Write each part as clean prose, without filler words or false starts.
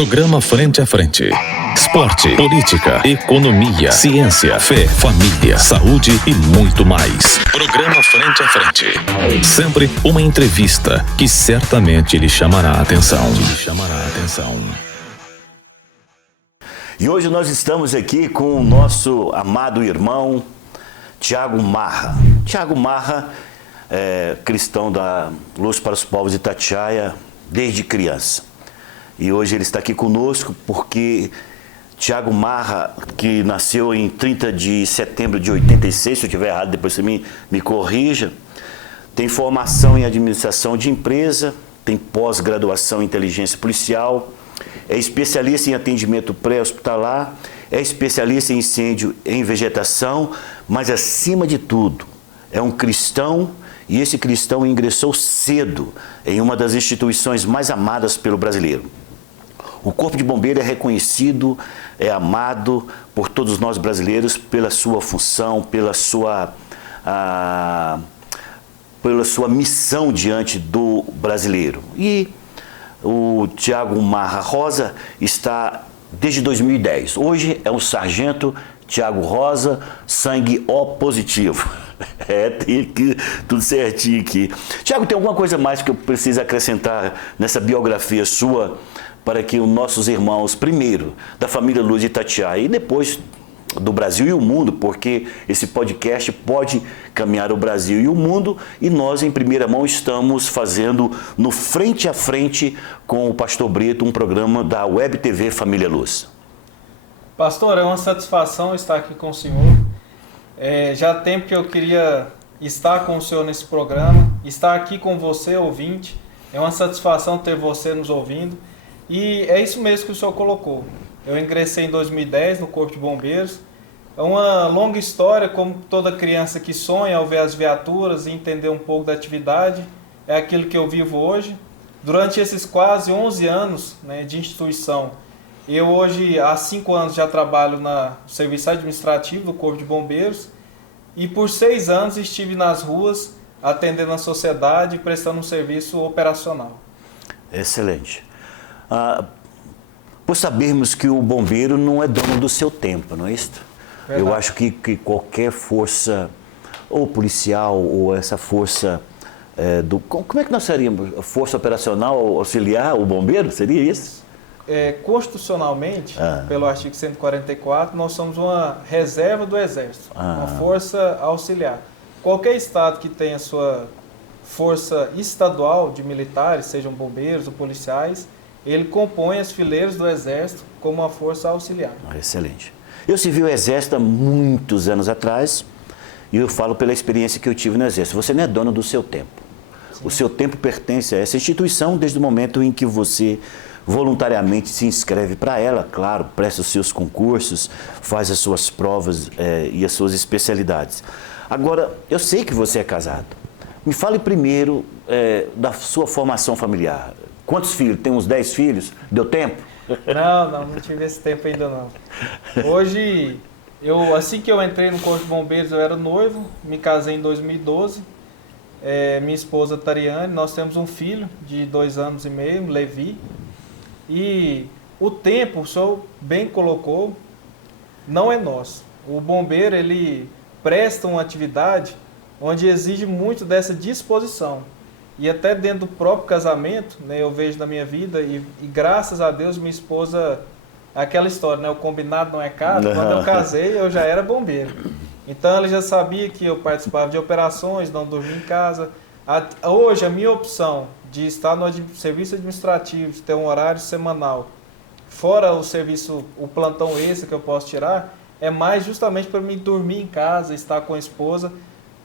Programa Frente a Frente. Esporte, política, economia, ciência, fé, família, saúde e muito mais. Programa Frente a Frente. Sempre uma entrevista que certamente lhe chamará a atenção. E hoje nós estamos aqui com o nosso amado irmão Thiago Marra. Thiago Marra é cristão da Luz para os Povos de Itatiaia desde criança. E hoje ele está aqui conosco porque Thiago Marra, que nasceu em 30 de setembro de 86, se eu estiver errado, depois você me corrija, tem formação em administração de empresa, tem pós-graduação em inteligência policial, é especialista em atendimento pré-hospitalar, é especialista em incêndio em vegetação, mas acima de tudo, é um cristão, e esse cristão ingressou cedo em uma das instituições mais amadas pelo brasileiro. O Corpo de Bombeiro é reconhecido, é amado por todos nós brasileiros pela sua função, pela sua missão diante do brasileiro. E o Thiago Marra Rosa está desde 2010. Hoje é o sargento Thiago Rosa, sangue O positivo. Tem que, tudo certinho aqui. Thiago, tem alguma coisa mais que eu preciso acrescentar nessa biografia sua para que os nossos irmãos, primeiro, da família Luz de Itatiaia e depois do Brasil e o mundo, porque esse podcast pode caminhar o Brasil e o mundo, e nós, em primeira mão, estamos fazendo no Frente a Frente com o Pastor Brito, um programa da Web TV Família Luz. Pastor, é uma satisfação estar aqui com o senhor. Já há tempo que eu queria estar com o senhor nesse programa, estar aqui com você, ouvinte. É uma satisfação ter você nos ouvindo. E é isso mesmo que o senhor colocou. Eu ingressei em 2010 no Corpo de Bombeiros. É uma longa história, como toda criança que sonha ao ver as viaturas e entender um pouco da atividade. É aquilo que eu vivo hoje. Durante esses quase 11 anos, né, de instituição, eu hoje, há 5 anos, já trabalho no serviço administrativo do Corpo de Bombeiros. E por 6 anos estive nas ruas, atendendo a sociedade e prestando um serviço operacional. Excelente. Por sabermos que o bombeiro não é dono do seu tempo, não é isso? Verdade. Eu acho que qualquer força, ou policial, ou essa força como é que nós seríamos? Força operacional auxiliar, o bombeiro? Seria isso? Constitucionalmente, pelo artigo 144, nós somos uma reserva do Exército, uma força auxiliar. Qualquer estado que tenha sua força estadual de militares, sejam bombeiros ou policiais, ele compõe as fileiras do Exército como uma força auxiliar. Excelente. Eu servi o Exército há muitos anos atrás e eu falo pela experiência que eu tive no Exército. Você não é dono do seu tempo. Sim. O seu tempo pertence a essa instituição desde o momento em que você voluntariamente se inscreve para ela, claro, presta os seus concursos, faz as suas provas e as suas especialidades. Agora, eu sei que você é casado. Me fale primeiro da sua formação familiar. Quantos filhos? Tem uns 10 filhos? Deu tempo? Não tive esse tempo ainda não. Hoje, assim que eu entrei no Corpo de Bombeiros, eu era noivo, me casei em 2012. Minha esposa Tariane, nós temos um filho de 2 anos e meio, Levi. E o tempo, o senhor bem colocou, não é nosso. O bombeiro, ele presta uma atividade onde exige muito dessa disposição. E até dentro do próprio casamento, né, eu vejo na minha vida, e graças a Deus minha esposa, aquela história, né, o combinado não é caro. Quando eu casei, eu já era bombeiro. Então ela já sabia que eu participava de operações, não dormia em casa. Hoje a minha opção de estar no serviço administrativo, de ter um horário semanal, fora o plantão extra que eu posso tirar, é mais justamente para mim dormir em casa, estar com a esposa,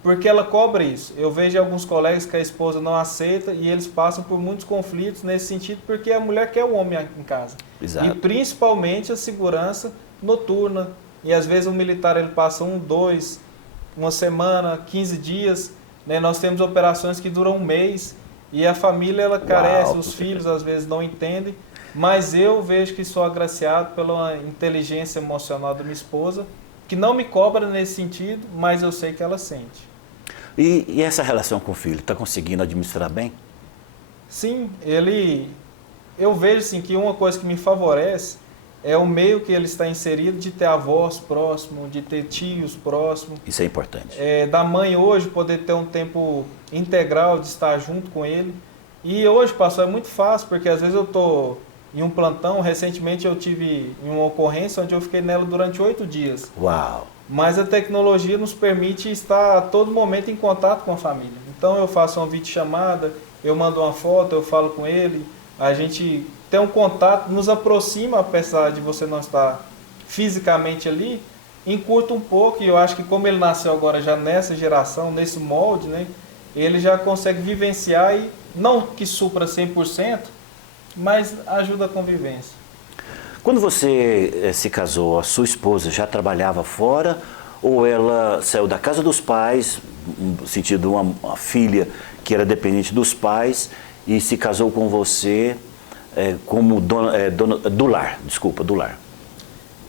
porque ela cobra isso. Eu vejo alguns colegas que a esposa não aceita e eles passam por muitos conflitos nesse sentido, porque a mulher quer o homem em casa. Exato. E principalmente a segurança noturna. E às vezes o militar ele passa 1, 2, uma semana, 15 dias. Né? Nós temos operações que duram 1 mês e a família ela carece, os filhos às vezes não entendem. Mas eu vejo que sou agraciado pela inteligência emocional da minha esposa, que não me cobra nesse sentido, mas eu sei que ela sente. E essa relação com o filho, está conseguindo administrar bem? Sim, ele eu vejo assim, que uma coisa que me favorece é o meio que ele está inserido, de ter avós próximos, de ter tios próximos. Isso é importante. Da mãe hoje poder ter um tempo integral de estar junto com ele. E hoje, pastor, é muito fácil, porque às vezes eu estou em um plantão, recentemente eu tive uma ocorrência onde eu fiquei nela durante 8 dias. Uau! Mas a tecnologia nos permite estar a todo momento em contato com a família. Então eu faço uma videochamada, eu mando uma foto, eu falo com ele, a gente tem um contato, nos aproxima, apesar de você não estar fisicamente ali, encurta um pouco, e eu acho que como ele nasceu agora já nessa geração, nesse molde, né, ele já consegue vivenciar, e não que supra 100%, mas ajuda a convivência. Quando você se casou, a sua esposa já trabalhava fora ou ela saiu da casa dos pais, no sentido uma filha que era dependente dos pais, e se casou com você como dona do lar, do lar?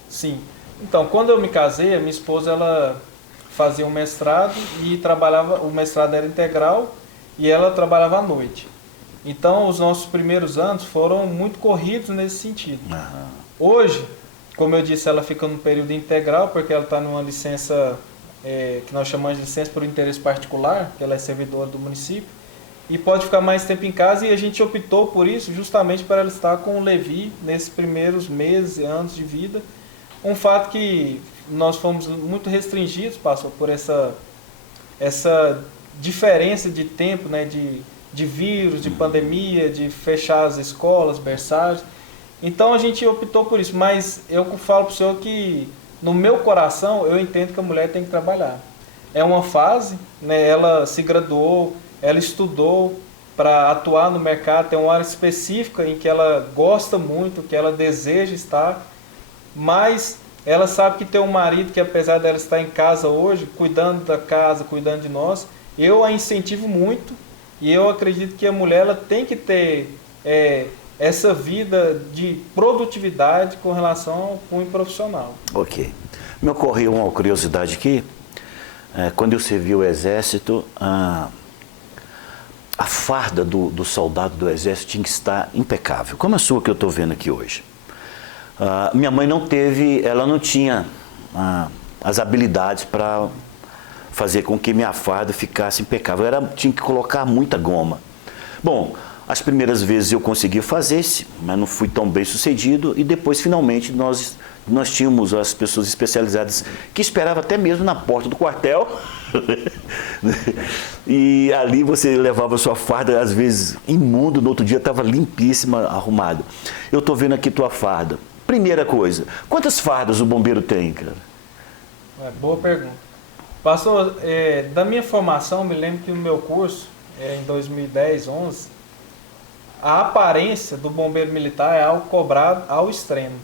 Sim. Então, quando eu me casei, a minha esposa ela fazia um mestrado e trabalhava, o mestrado era integral e ela trabalhava à noite. Então, os nossos primeiros anos foram muito corridos nesse sentido. Aham. Hoje, como eu disse, ela fica no período integral, porque ela está numa licença, que nós chamamos de licença por interesse particular, que ela é servidora do município, e pode ficar mais tempo em casa, e a gente optou por isso justamente para ela estar com o Levi nesses primeiros meses e anos de vida. Um fato que nós fomos muito restringidos, pastor, por essa diferença de tempo, né, de vírus, de pandemia, de fechar as escolas, berçários. Então a gente optou por isso, mas eu falo para o senhor que no meu coração eu entendo que a mulher tem que trabalhar. É uma fase, né, ela se graduou, ela estudou para atuar no mercado, tem uma área específica em que ela gosta muito, que ela deseja estar, mas ela sabe que tem um marido que, apesar dela estar em casa hoje, cuidando da casa, cuidando de nós, eu a incentivo muito, e eu acredito que a mulher ela tem que ter essa vida de produtividade com relação ao cunho profissional. Ok. Me ocorreu uma curiosidade aqui. Quando eu servi o Exército, a farda do soldado do Exército tinha que estar impecável, como a sua que eu estou vendo aqui hoje. Minha mãe ela não tinha as habilidades para fazer com que minha farda ficasse impecável. Tinha que colocar muita goma. Bom, as primeiras vezes eu consegui fazer, mas não fui tão bem sucedido, e depois finalmente nós tínhamos as pessoas especializadas que esperavam até mesmo na porta do quartel, e ali você levava a sua farda, às vezes imundo, no outro dia estava limpíssima, arrumada. Eu estou vendo aqui tua farda. Primeira coisa, quantas fardas o bombeiro tem, cara? Boa pergunta. Pastor, da minha formação, me lembro que no meu curso, em 2010, 11, a aparência do bombeiro militar é algo cobrado ao extremo.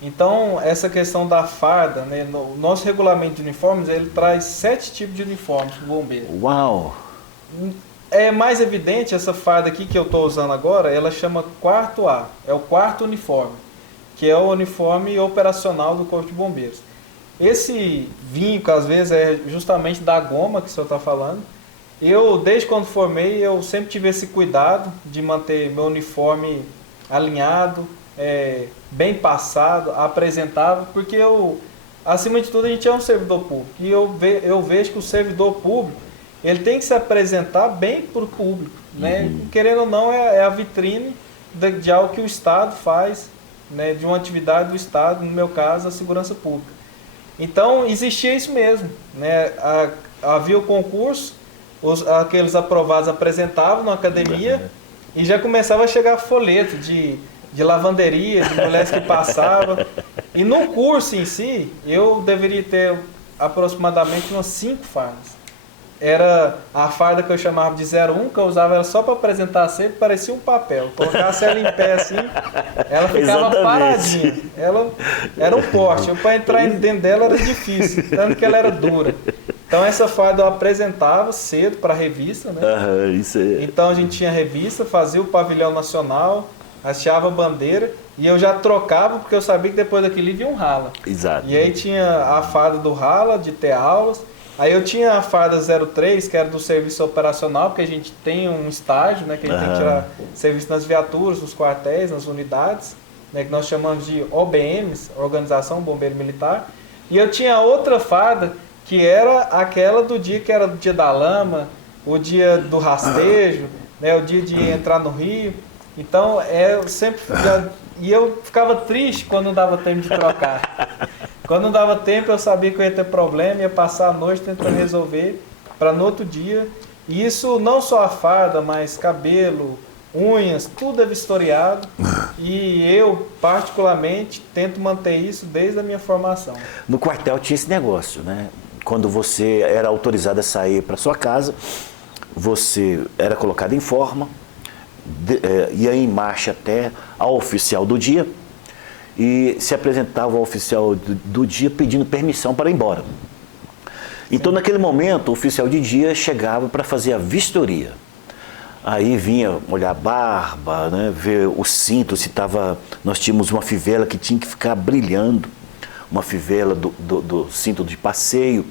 Então, essa questão da farda, né, no nosso regulamento de uniformes, ele traz 7 tipos de uniformes para o bombeiro. Uau! É mais evidente essa farda aqui que eu estou usando agora, ela chama 4º A, é o 4º uniforme, que é o uniforme operacional do Corpo de Bombeiros. Esse vinho, que às vezes é justamente da goma que o senhor está falando, eu, desde quando formei, eu sempre tive esse cuidado de manter meu uniforme alinhado, bem passado, apresentável, porque acima de tudo, a gente é um servidor público. E eu vejo que o servidor público, ele tem que se apresentar bem para o público, né? Uhum. Querendo ou não, é a vitrine de algo que o Estado faz, né? De uma atividade do Estado, no meu caso, a segurança pública. Então, existia isso mesmo, né? Havia o concurso, aqueles aprovados apresentavam na academia e já começava a chegar folheto de lavanderia, de mulheres que passavam. E no curso em si, eu deveria ter aproximadamente umas 5 fardas. Era a farda que eu chamava de 01, que eu usava ela só para apresentar sempre, parecia um papel. Colocasse ela em pé assim, ela ficava paradinha. Ela era um poste. Para entrar dentro dela era difícil, tanto que ela era dura. Então essa farda eu apresentava cedo para a revista, né? Isso é... Então a gente tinha revista, fazia o pavilhão nacional, hasteava a bandeira, e eu já trocava, porque eu sabia que depois daquele vinha um rala. Exato. E aí tinha a farda do rala, de ter aulas, Aí eu tinha a farda 03, que era do serviço operacional, porque a gente tem um estágio, né, que a gente tem que tirar serviço nas viaturas, nos quartéis, nas unidades, né, que nós chamamos de OBMs, Organização Bombeiro Militar. E eu tinha outra farda, que era aquela do dia que era o dia da lama, o dia do rastejo, né, o dia de entrar no rio. Então, eu sempre... E eu ficava triste quando não dava tempo de trocar. Quando não dava tempo, eu sabia que eu ia ter problema, ia passar a noite tentando resolver para no outro dia. E isso não só a farda, mas cabelo, unhas, tudo é vistoriado. E eu, particularmente, tento manter isso desde a minha formação. No quartel tinha esse negócio, né? Quando você era autorizado a sair para sua casa, você era colocado em forma, ia em marcha até ao oficial do dia e se apresentava ao oficial do dia pedindo permissão para ir embora. Então, naquele momento, o oficial de dia chegava para fazer a vistoria. Aí vinha olhar a barba, né, ver o cinto, se estava... Nós tínhamos uma fivela que tinha que ficar brilhando, uma fivela do cinto de passeio,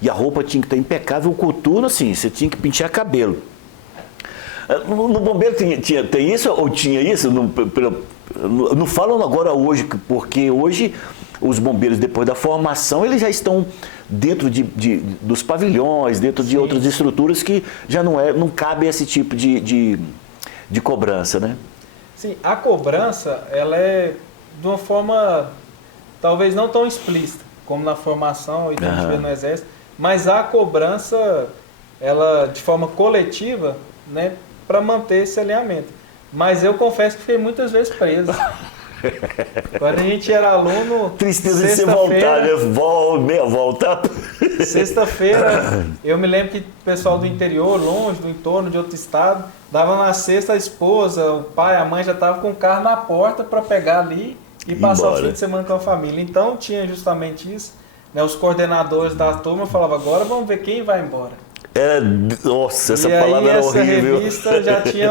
e a roupa tinha que estar impecável, o coturno, assim, você tinha que pentear cabelo. No bombeiro tem isso ou tinha isso? Não falam agora hoje, porque hoje os bombeiros, depois da formação, eles já estão dentro dos pavilhões, dentro de outras estruturas que já não cabe esse tipo de cobrança, né? Sim, a cobrança, ela é de uma forma talvez não tão explícita, como na formação e que a gente vê no Exército, mas a cobrança, ela de forma coletiva, né, para manter esse alinhamento. Mas eu confesso que fiquei muitas vezes preso. Quando a gente era aluno... Tristeza de você voltar, né? Meia volta. Sexta-feira, eu me lembro que o pessoal do interior, longe, do entorno, de outro estado, dava na sexta, a esposa, o pai, a mãe já estavam com o carro na porta para pegar ali e passar o fim de semana com a família. Então tinha justamente isso, né? Os coordenadores da turma falavam, agora vamos ver quem vai embora. Nossa, essa palavra era horrível. E essa revista já tinha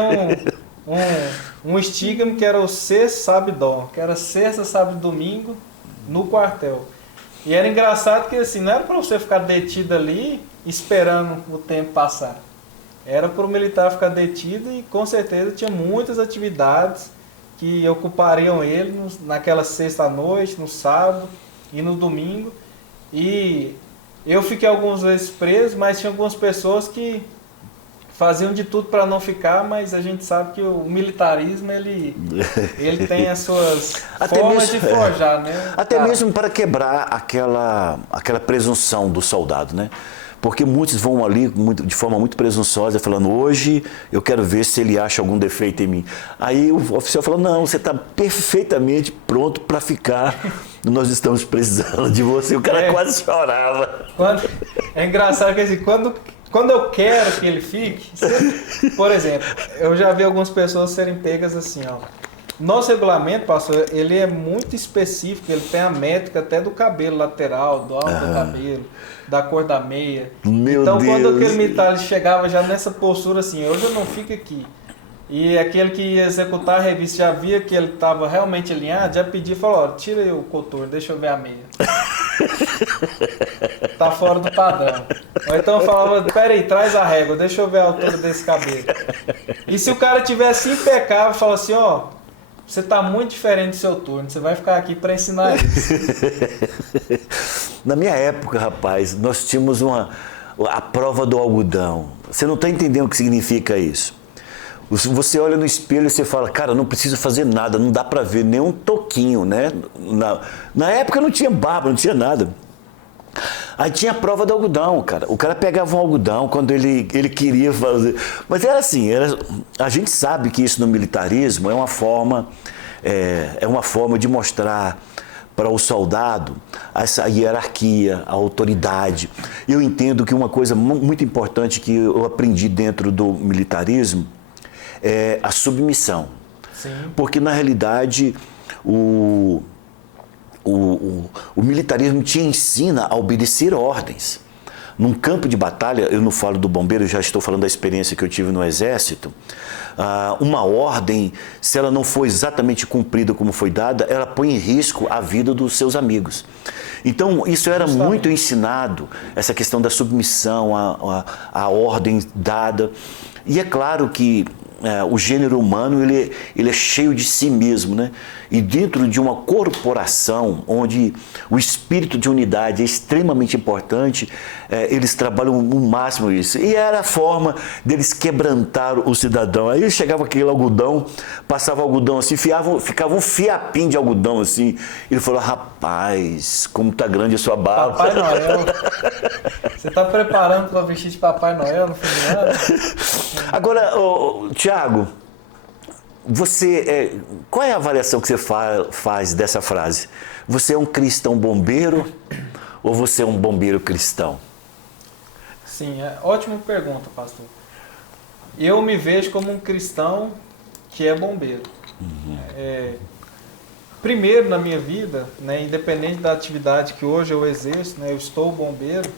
um estigma que era o sexta, sábado e dó, que era sexta, sábado e domingo no quartel. E era engraçado que assim, não era para você ficar detido ali esperando o tempo passar. Era para o militar ficar detido e com certeza tinha muitas atividades que ocupariam ele naquela sexta à noite, no sábado e no domingo. E eu fiquei algumas vezes preso, mas tinha algumas pessoas que faziam de tudo para não ficar, mas a gente sabe que o militarismo, ele tem as suas formas de forjar, né? Até mesmo para quebrar aquela presunção do soldado, né? Porque muitos vão ali de forma muito presunçosa, falando, hoje eu quero ver se ele acha algum defeito em mim. Aí o oficial falou, não, você está perfeitamente pronto para ficar, nós estamos precisando de você. O cara quase chorava. É engraçado que assim, quando eu quero que ele fique, por exemplo, eu já vi algumas pessoas serem pegas assim, ó. Nosso regulamento, pastor, ele é muito específico, ele tem a métrica até do cabelo lateral, do alto do cabelo, da cor da meia. Então, quando aquele militar chegava já nessa postura assim, hoje eu não fico aqui. E aquele que ia executar a revista já via que ele estava realmente alinhado, já pedia e falou, ó, tira aí o coturno, deixa eu ver a meia. Tá fora do padrão. Ou então eu falava, peraí, traz a régua, deixa eu ver a altura desse cabelo. E se o cara tivesse impecável, falava assim, ó, você está muito diferente do seu turno, você vai ficar aqui para ensinar isso. Na minha época, rapaz, nós tínhamos a prova do algodão. Você não está entendendo o que significa isso. Você olha no espelho e você fala, cara, não preciso fazer nada, não dá para ver nem um toquinho, né? Na época não tinha barba, não tinha nada. Aí tinha a prova do algodão, cara. O cara pegava um algodão quando ele queria fazer. Mas era assim, a gente sabe que isso no militarismo é uma forma de mostrar para o soldado essa hierarquia, a autoridade. Eu entendo que uma coisa muito importante que eu aprendi dentro do militarismo é a submissão. Sim. Porque na realidade o militarismo te ensina a obedecer ordens. num campo de batalha, eu não falo do bombeiro, eu já estou falando da experiência que eu tive no Exército, uma ordem, se ela não for exatamente cumprida como foi dada, ela põe em risco a vida dos seus amigos. Então, isso era muito ensinado, essa questão da submissão à ordem dada. E é claro que o gênero humano ele é cheio de si mesmo, né? E dentro de uma corporação onde o espírito de unidade é extremamente importante, eles trabalham no máximo isso. E era a forma deles quebrantar o cidadão. Aí chegava aquele algodão, passava algodão assim, ficava um fiapinho de algodão assim. Ele falou: rapaz, como tá grande a sua barba. Papai Noel. Você está preparando para vestir de Papai Noel no fim do ano? Agora, Tiago, qual é a avaliação que você faz dessa frase? Você é um cristão bombeiro ou você é um bombeiro cristão? Sim, ótima pergunta, pastor. Eu me vejo como um cristão que é bombeiro. Primeiro na minha vida, né, independente da atividade que hoje eu exerço, né, eu estou bombeiro,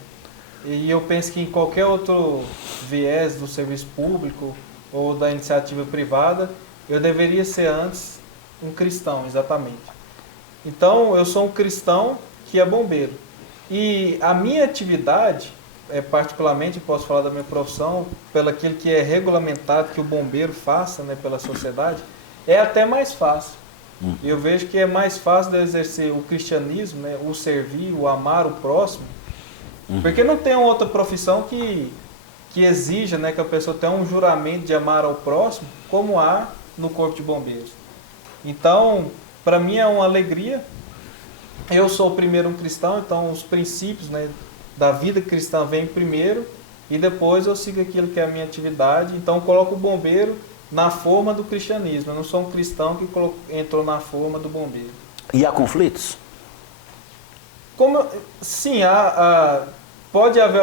e eu penso que em qualquer outro viés do serviço público ou da iniciativa privada, eu deveria ser antes um cristão, exatamente. Então, eu sou um cristão que é bombeiro. E a minha atividade, particularmente, posso falar da minha profissão, pelo aquilo que é regulamentado que o bombeiro faça, né, pela sociedade, é até mais fácil. Eu vejo que é mais fácil de exercer o cristianismo, né, o servir, o amar o próximo, porque não tem outra profissão que exija, né, que a pessoa tenha um juramento de amar ao próximo, como há no Corpo de Bombeiros. Então, para mim é uma alegria. Eu sou primeiro um cristão, então os princípios, né, da vida cristã vêm primeiro e depois eu sigo aquilo que é a minha atividade. Então, eu coloco o bombeiro na forma do cristianismo. Eu não sou um cristão que entrou na forma do bombeiro. E há conflitos? Sim, pode haver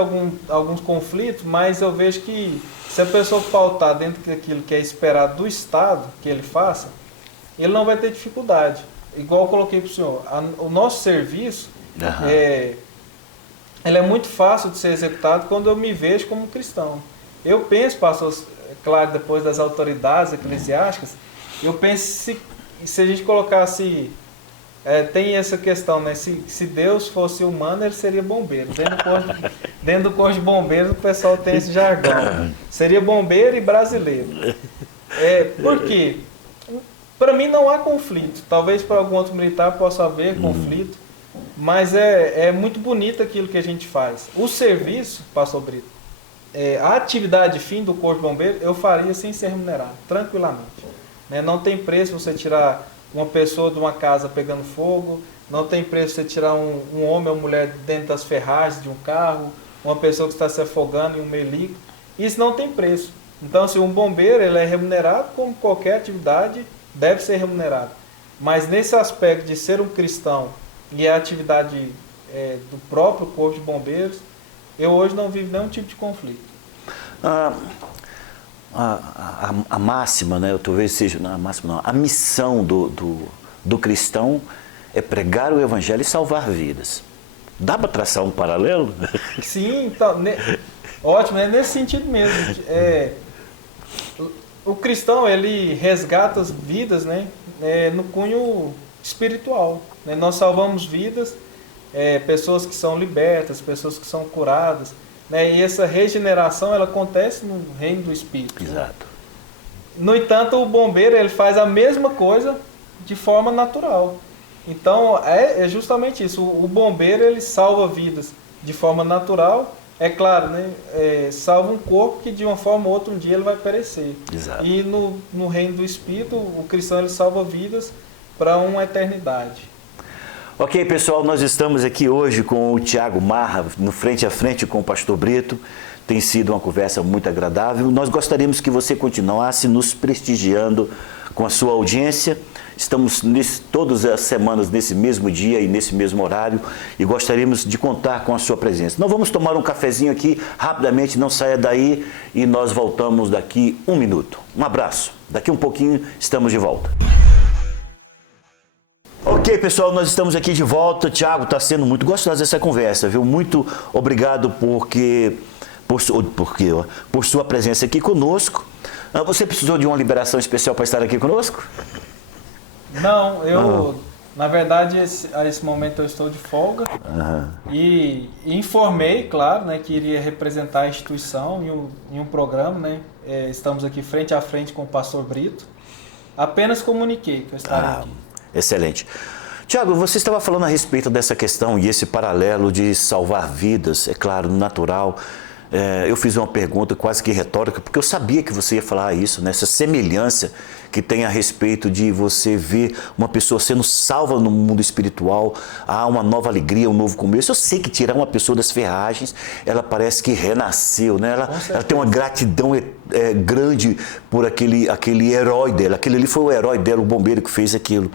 alguns conflitos, mas eu vejo que se a pessoa faltar dentro daquilo que é esperado do Estado que ele faça, ele não vai ter dificuldade. Igual eu coloquei para o senhor, o nosso serviço, ele é muito fácil de ser executado quando eu me vejo como cristão. Eu penso, pastor, claro, depois das autoridades eclesiásticas, eu penso se a gente colocasse... tem essa questão, né? Se Deus fosse humano, ele seria bombeiro. Dentro do corpo de bombeiros, o pessoal tem esse jargão. Seria bombeiro e brasileiro. Por quê? Para mim não há conflito. Talvez para algum outro militar possa haver conflito, mas é muito bonito aquilo que a gente faz. O serviço, pastor Brito, a atividade fim do corpo de bombeiros, eu faria sem ser remunerado, tranquilamente. Né? Não tem preço você tirar uma pessoa de uma casa pegando fogo, não tem preço você tirar um homem ou mulher dentro das ferragens de um carro, uma pessoa que está se afogando em um meio líquido. Isso não tem preço. Então, se um bombeiro ele é remunerado, como qualquer atividade, deve ser remunerado. Mas nesse aspecto de ser um cristão e a atividade do próprio Corpo de Bombeiros, eu hoje não vivo nenhum tipo de conflito. A máxima, né? Talvez seja a máxima, não. A missão do cristão é pregar o evangelho e salvar vidas. Dá para traçar um paralelo? Sim, então, ótimo, é nesse sentido mesmo. O cristão ele resgata as vidas, né? No cunho espiritual. Né? Nós salvamos vidas, pessoas que são libertas, pessoas que são curadas. Né? E essa regeneração ela acontece no reino do Espírito. Exato. No entanto, o bombeiro ele faz a mesma coisa de forma natural. Então, é justamente isso. O bombeiro ele salva vidas de forma natural. É claro, né? Salva um corpo que de uma forma ou outra um dia ele vai perecer. Exato. E no reino do Espírito, o cristão ele salva vidas para uma eternidade. Ok, pessoal, nós estamos aqui hoje com o Tiago Marra, no frente a frente com o pastor Brito. Tem sido uma conversa muito agradável. Nós gostaríamos que você continuasse nos prestigiando com a sua audiência. Estamos todas as semanas nesse mesmo dia e nesse mesmo horário e gostaríamos de contar com a sua presença. Nós vamos tomar um cafezinho aqui, rapidamente, não saia daí e nós voltamos daqui 1 minuto. Um abraço. Daqui um pouquinho estamos de volta. Ok, Ok, pessoal, nós estamos aqui de volta. Tiago, está sendo muito gostosa essa conversa, viu? Muito obrigado por sua presença aqui conosco. Você precisou de uma liberação especial para estar aqui conosco? Não, na verdade, a esse momento eu estou de folga e informei, claro, né, que iria representar a instituição em um programa, né? Estamos aqui frente a frente com o pastor Brito. Apenas comuniquei que eu estaria aqui. Excelente. Tiago, você estava falando a respeito dessa questão e esse paralelo de salvar vidas, é claro, natural. Eu fiz uma pergunta quase que retórica, porque eu sabia que você ia falar isso, né? Essa semelhança que tem a respeito de você ver uma pessoa sendo salva no mundo espiritual, há uma nova alegria, um novo começo. Eu sei que tirar uma pessoa das ferragens, ela parece que renasceu, né? Ela tem uma gratidão grande por aquele herói dela. Aquele ali foi o herói dela, o bombeiro que fez aquilo.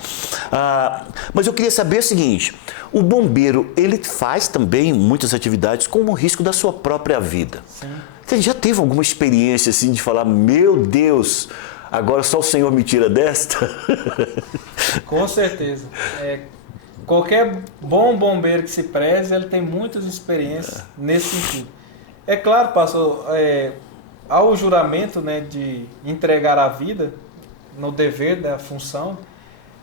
Mas eu queria saber o seguinte, o bombeiro, ele faz também muitas atividades com o risco da sua própria vida. Sim. Você já teve alguma experiência assim de falar, meu Deus, agora só o Senhor me tira desta? Com certeza. Qualquer bom bombeiro que se preze, ele tem muitas experiências nesse sentido. É claro, pastor, ao juramento, né, de entregar a vida no dever da função,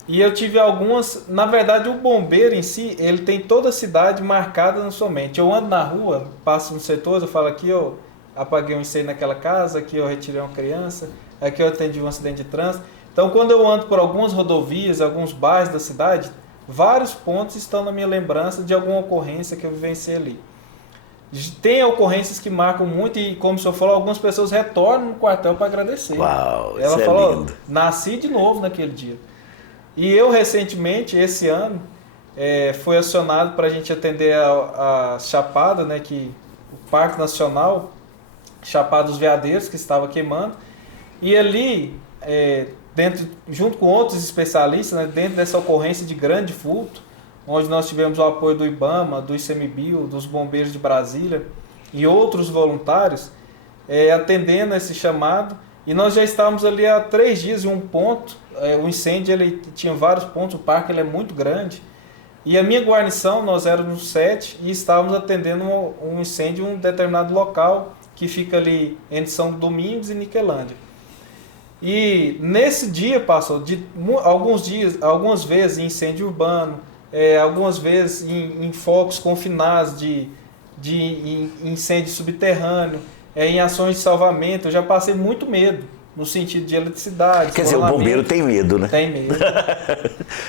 e eu tive algumas, na verdade o bombeiro em si, ele tem toda a cidade marcada na sua mente. Eu ando na rua, passo nos setores, eu falo aqui eu apaguei um incêndio naquela casa, aqui eu retirei uma criança, aqui eu atendi um acidente de trânsito. Então quando eu ando por algumas rodovias, alguns bairros da cidade, vários pontos estão na minha lembrança de alguma ocorrência que eu vivenciei ali. Tem ocorrências que marcam muito e, como o senhor falou, algumas pessoas retornam no quartel para agradecer. Uau, ela isso falou, lindo. Nasci de novo naquele dia. E eu recentemente, esse ano, fui acionado para a gente atender a Chapada, né, que o Parque Nacional Chapada dos Veadeiros, que estava queimando. E ali, junto com outros especialistas, né, dentro dessa ocorrência de grande vulto, onde nós tivemos o apoio do IBAMA, do ICMBio, dos bombeiros de Brasília e outros voluntários, atendendo esse chamado. E nós já estávamos ali há 3 dias em um ponto. O incêndio ele tinha vários pontos, o parque ele é muito grande. E a minha guarnição, nós éramos 7 e estávamos atendendo um incêndio em um determinado local que fica ali entre São Domingos e Niquelândia. E nesse dia passou algumas vezes em incêndio urbano, algumas vezes em focos confinados de incêndio subterrâneo, em ações de salvamento. Eu já passei muito medo no sentido de eletricidade. Quer dizer, o bombeiro tem medo, né? Tem medo.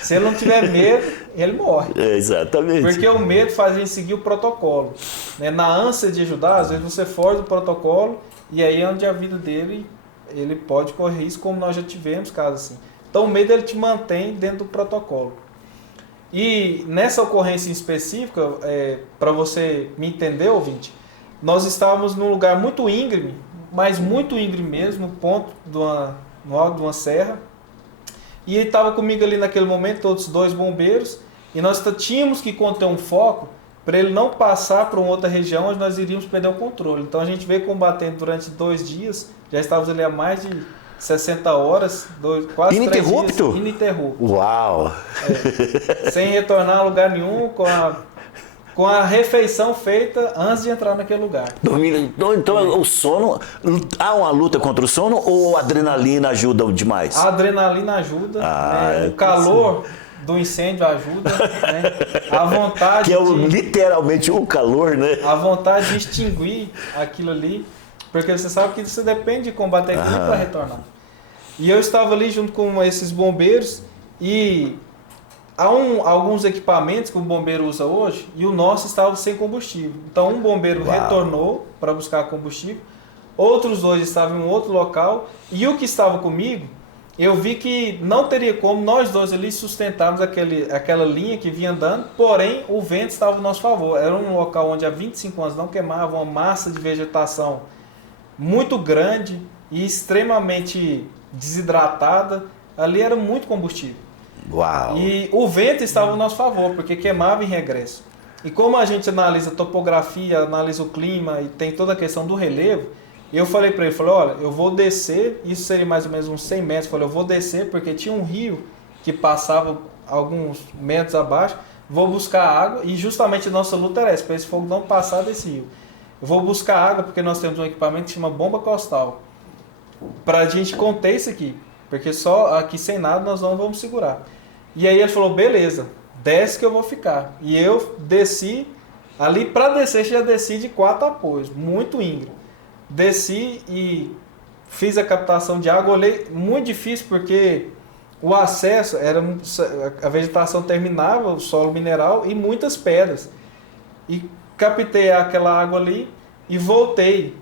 Se ele não tiver medo, ele morre. Exatamente. Porque o medo faz a gente seguir o protocolo. Né? Na ânsia de ajudar, às vezes você foge do protocolo e aí é onde a vida dele ele pode correr risco, como nós já tivemos casos assim. Então o medo ele te mantém dentro do protocolo. E nessa ocorrência em específica, para você me entender, ouvinte, nós estávamos num lugar muito íngreme, mas muito íngreme mesmo, no ponto no alto de uma serra. E ele estava comigo ali naquele momento, todos 2 bombeiros, e nós tínhamos que conter um foco para ele não passar para uma outra região onde nós iríamos perder o controle. Então a gente veio combatendo durante 2 dias, já estávamos ali há mais de 60 horas, quase 3 dias. Ininterrupto? Ininterrupto. Uau! Sem retornar a lugar nenhum, com a refeição feita antes de entrar naquele lugar. Então o sono, há uma luta contra o sono ou a adrenalina ajuda demais? A adrenalina ajuda, né? O calor do incêndio ajuda, né? A vontade que é literalmente o calor, né? A vontade de extinguir aquilo ali, porque você sabe que você depende de combater aquilo para retornar. E eu estava ali junto com esses bombeiros e há alguns equipamentos que o bombeiro usa hoje e o nosso estava sem combustível. Então um bombeiro retornou para buscar combustível, outros 2 estavam em um outro local e o que estava comigo, eu vi que não teria como nós 2 ali sustentarmos aquela linha que vinha andando, porém o vento estava ao nosso favor. Era um local onde há 25 anos não queimava, uma massa de vegetação muito grande e extremamente desidratada. Ali era muito combustível. Uau. E o vento estava ao nosso favor, porque queimava em regresso. E como a gente analisa a topografia, analisa o clima e tem toda a questão do relevo, eu falei para ele, olha, eu vou descer, isso seria mais ou menos uns 100 metros, eu falei, eu vou descer porque tinha um rio que passava alguns metros abaixo, vou buscar água, e justamente a nossa luta era essa, para esse fogo não passar desse rio. Eu vou buscar água porque nós temos um equipamento que chama bomba costal, para a gente conter isso aqui, porque só aqui sem nada nós não vamos segurar. E aí ele falou, beleza, desce que eu vou ficar. E eu desci, ali para descer já desci de 4 apoios, muito íngreme. Desci e fiz a captação de água, olhei, muito difícil porque o acesso, a vegetação terminava, o solo mineral e muitas pedras. E captei aquela água ali e voltei.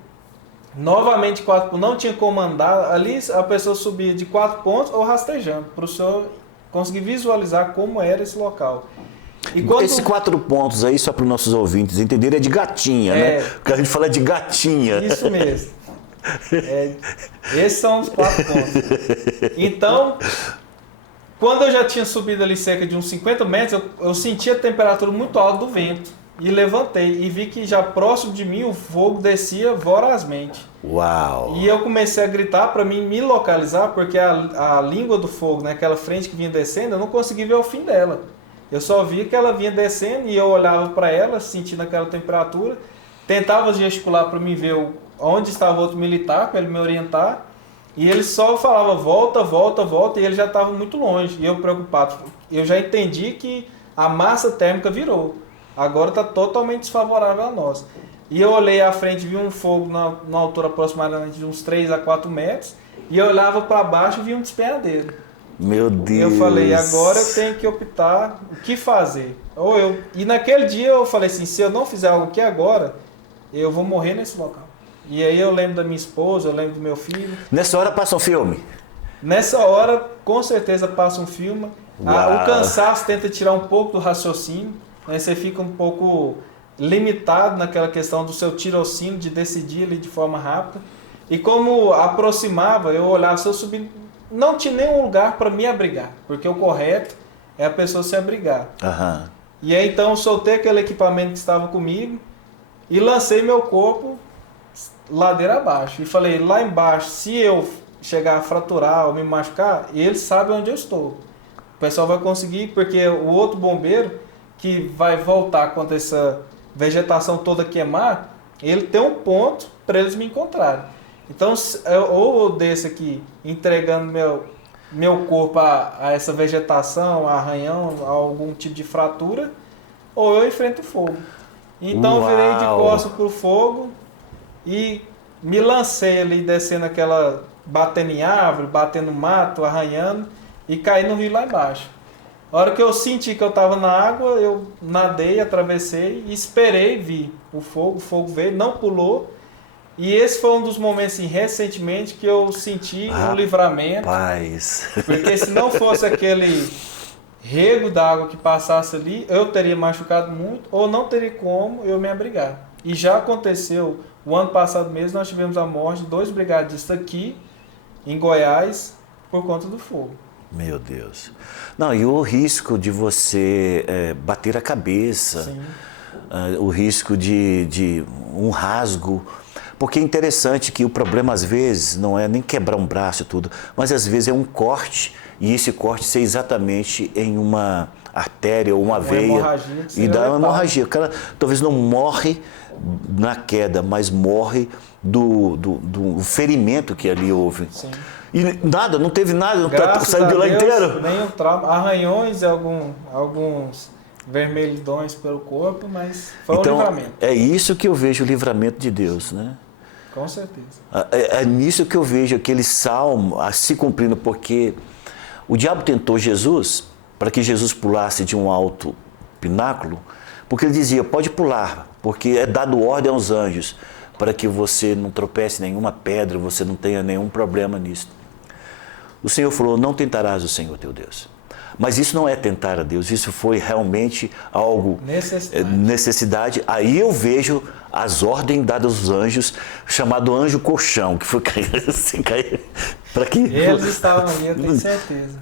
Novamente 4 pontos, não tinha como andar, ali a pessoa subia de 4 pontos ou rastejando, para o senhor conseguir visualizar como era esse local. E quando... Esses 4 pontos aí, só para os nossos ouvintes entenderem, é de gatinha, né? Porque a gente fala de gatinha. Isso mesmo. Esses são os 4 pontos. Então, quando eu já tinha subido ali cerca de uns 50 metros, eu senti a temperatura muito alta do vento. E levantei e vi que já próximo de mim o fogo descia vorazmente. Uau! E eu comecei a gritar para mim me localizar, porque a língua do fogo, né, aquela frente que vinha descendo, eu não consegui ver o fim dela. Eu só via que ela vinha descendo e eu olhava para ela, sentindo aquela temperatura, tentava gesticular para mim ver onde estava o outro militar, para ele me orientar, e ele só falava volta, volta, volta, e ele já estava muito longe. E eu preocupado, eu já entendi que a massa térmica virou. Agora está totalmente desfavorável a nós. E eu olhei à frente, vi um fogo na altura aproximadamente de uns 3 a 4 metros, e eu olhava para baixo e vi um despenhadeiro. Meu Deus! Eu falei, agora eu tenho que optar o que fazer. E naquele dia eu falei assim, se eu não fizer algo aqui agora, eu vou morrer nesse local. E aí eu lembro da minha esposa, eu lembro do meu filho. Nessa hora passa um filme? Nessa hora, com certeza passa um filme. O cansaço tenta tirar um pouco do raciocínio. Né? Você fica um pouco limitado naquela questão do seu tirocínio, de decidir ali de forma rápida. E como aproximava, eu olhava, se eu subir, não tinha nenhum lugar para me abrigar, porque o correto é a pessoa se abrigar. Uhum. E aí então eu soltei aquele equipamento que estava comigo e lancei meu corpo ladeira abaixo. E falei, lá embaixo, se eu chegar a fraturar ou me machucar, eles sabem onde eu estou. O pessoal vai conseguir, porque o outro bombeiro que vai voltar quando essa vegetação toda queimar, ele tem um ponto para eles me encontrarem. Então, ou eu desço aqui entregando meu corpo a essa vegetação, a arranhão, a algum tipo de fratura, ou eu enfrento o fogo. Então, eu virei de costas para o fogo e me lancei ali, descendo batendo em árvore, batendo no mato, arranhando, e caí no rio lá embaixo. A hora que eu senti que eu estava na água, eu nadei, atravessei e esperei vir o fogo veio, não pulou. E esse foi um dos momentos, assim, recentemente, que eu senti um livramento. Porque se não fosse aquele rego d'água que passasse ali, eu teria machucado muito, ou não teria como eu me abrigar. E já aconteceu, o ano passado mesmo, nós tivemos a morte de 2 brigadistas aqui, em Goiás, por conta do fogo. Meu Deus. Não, e o risco de você bater a cabeça, o risco de um rasgo. Porque é interessante que o problema, às vezes, não é nem quebrar um braço e tudo, mas às vezes é um corte, e esse corte ser exatamente em uma artéria ou uma veia, e dá uma hemorragia. O cara talvez não morre na queda, mas morre do ferimento que ali houve. Sim. E nada, não teve nada, saiu de lá inteiro. Nenhum trauma, arranhões e alguns vermelhidões pelo corpo, mas foi um livramento. É isso que eu vejo o livramento de Deus, né? Com certeza. É nisso que eu vejo aquele salmo se cumprindo, porque o diabo tentou Jesus para que Jesus pulasse de um alto pináculo, porque ele dizia, pode pular, porque é dado ordem aos anjos, para que você não tropece em nenhuma pedra, você não tenha nenhum problema nisso. O Senhor falou, não tentarás o Senhor teu Deus. Mas isso não é tentar a Deus, isso foi realmente algo... Necessidade. Aí eu vejo as ordens dadas aos anjos, chamado anjo colchão, que foi cair para que... Eles estavam ali, eu tenho certeza.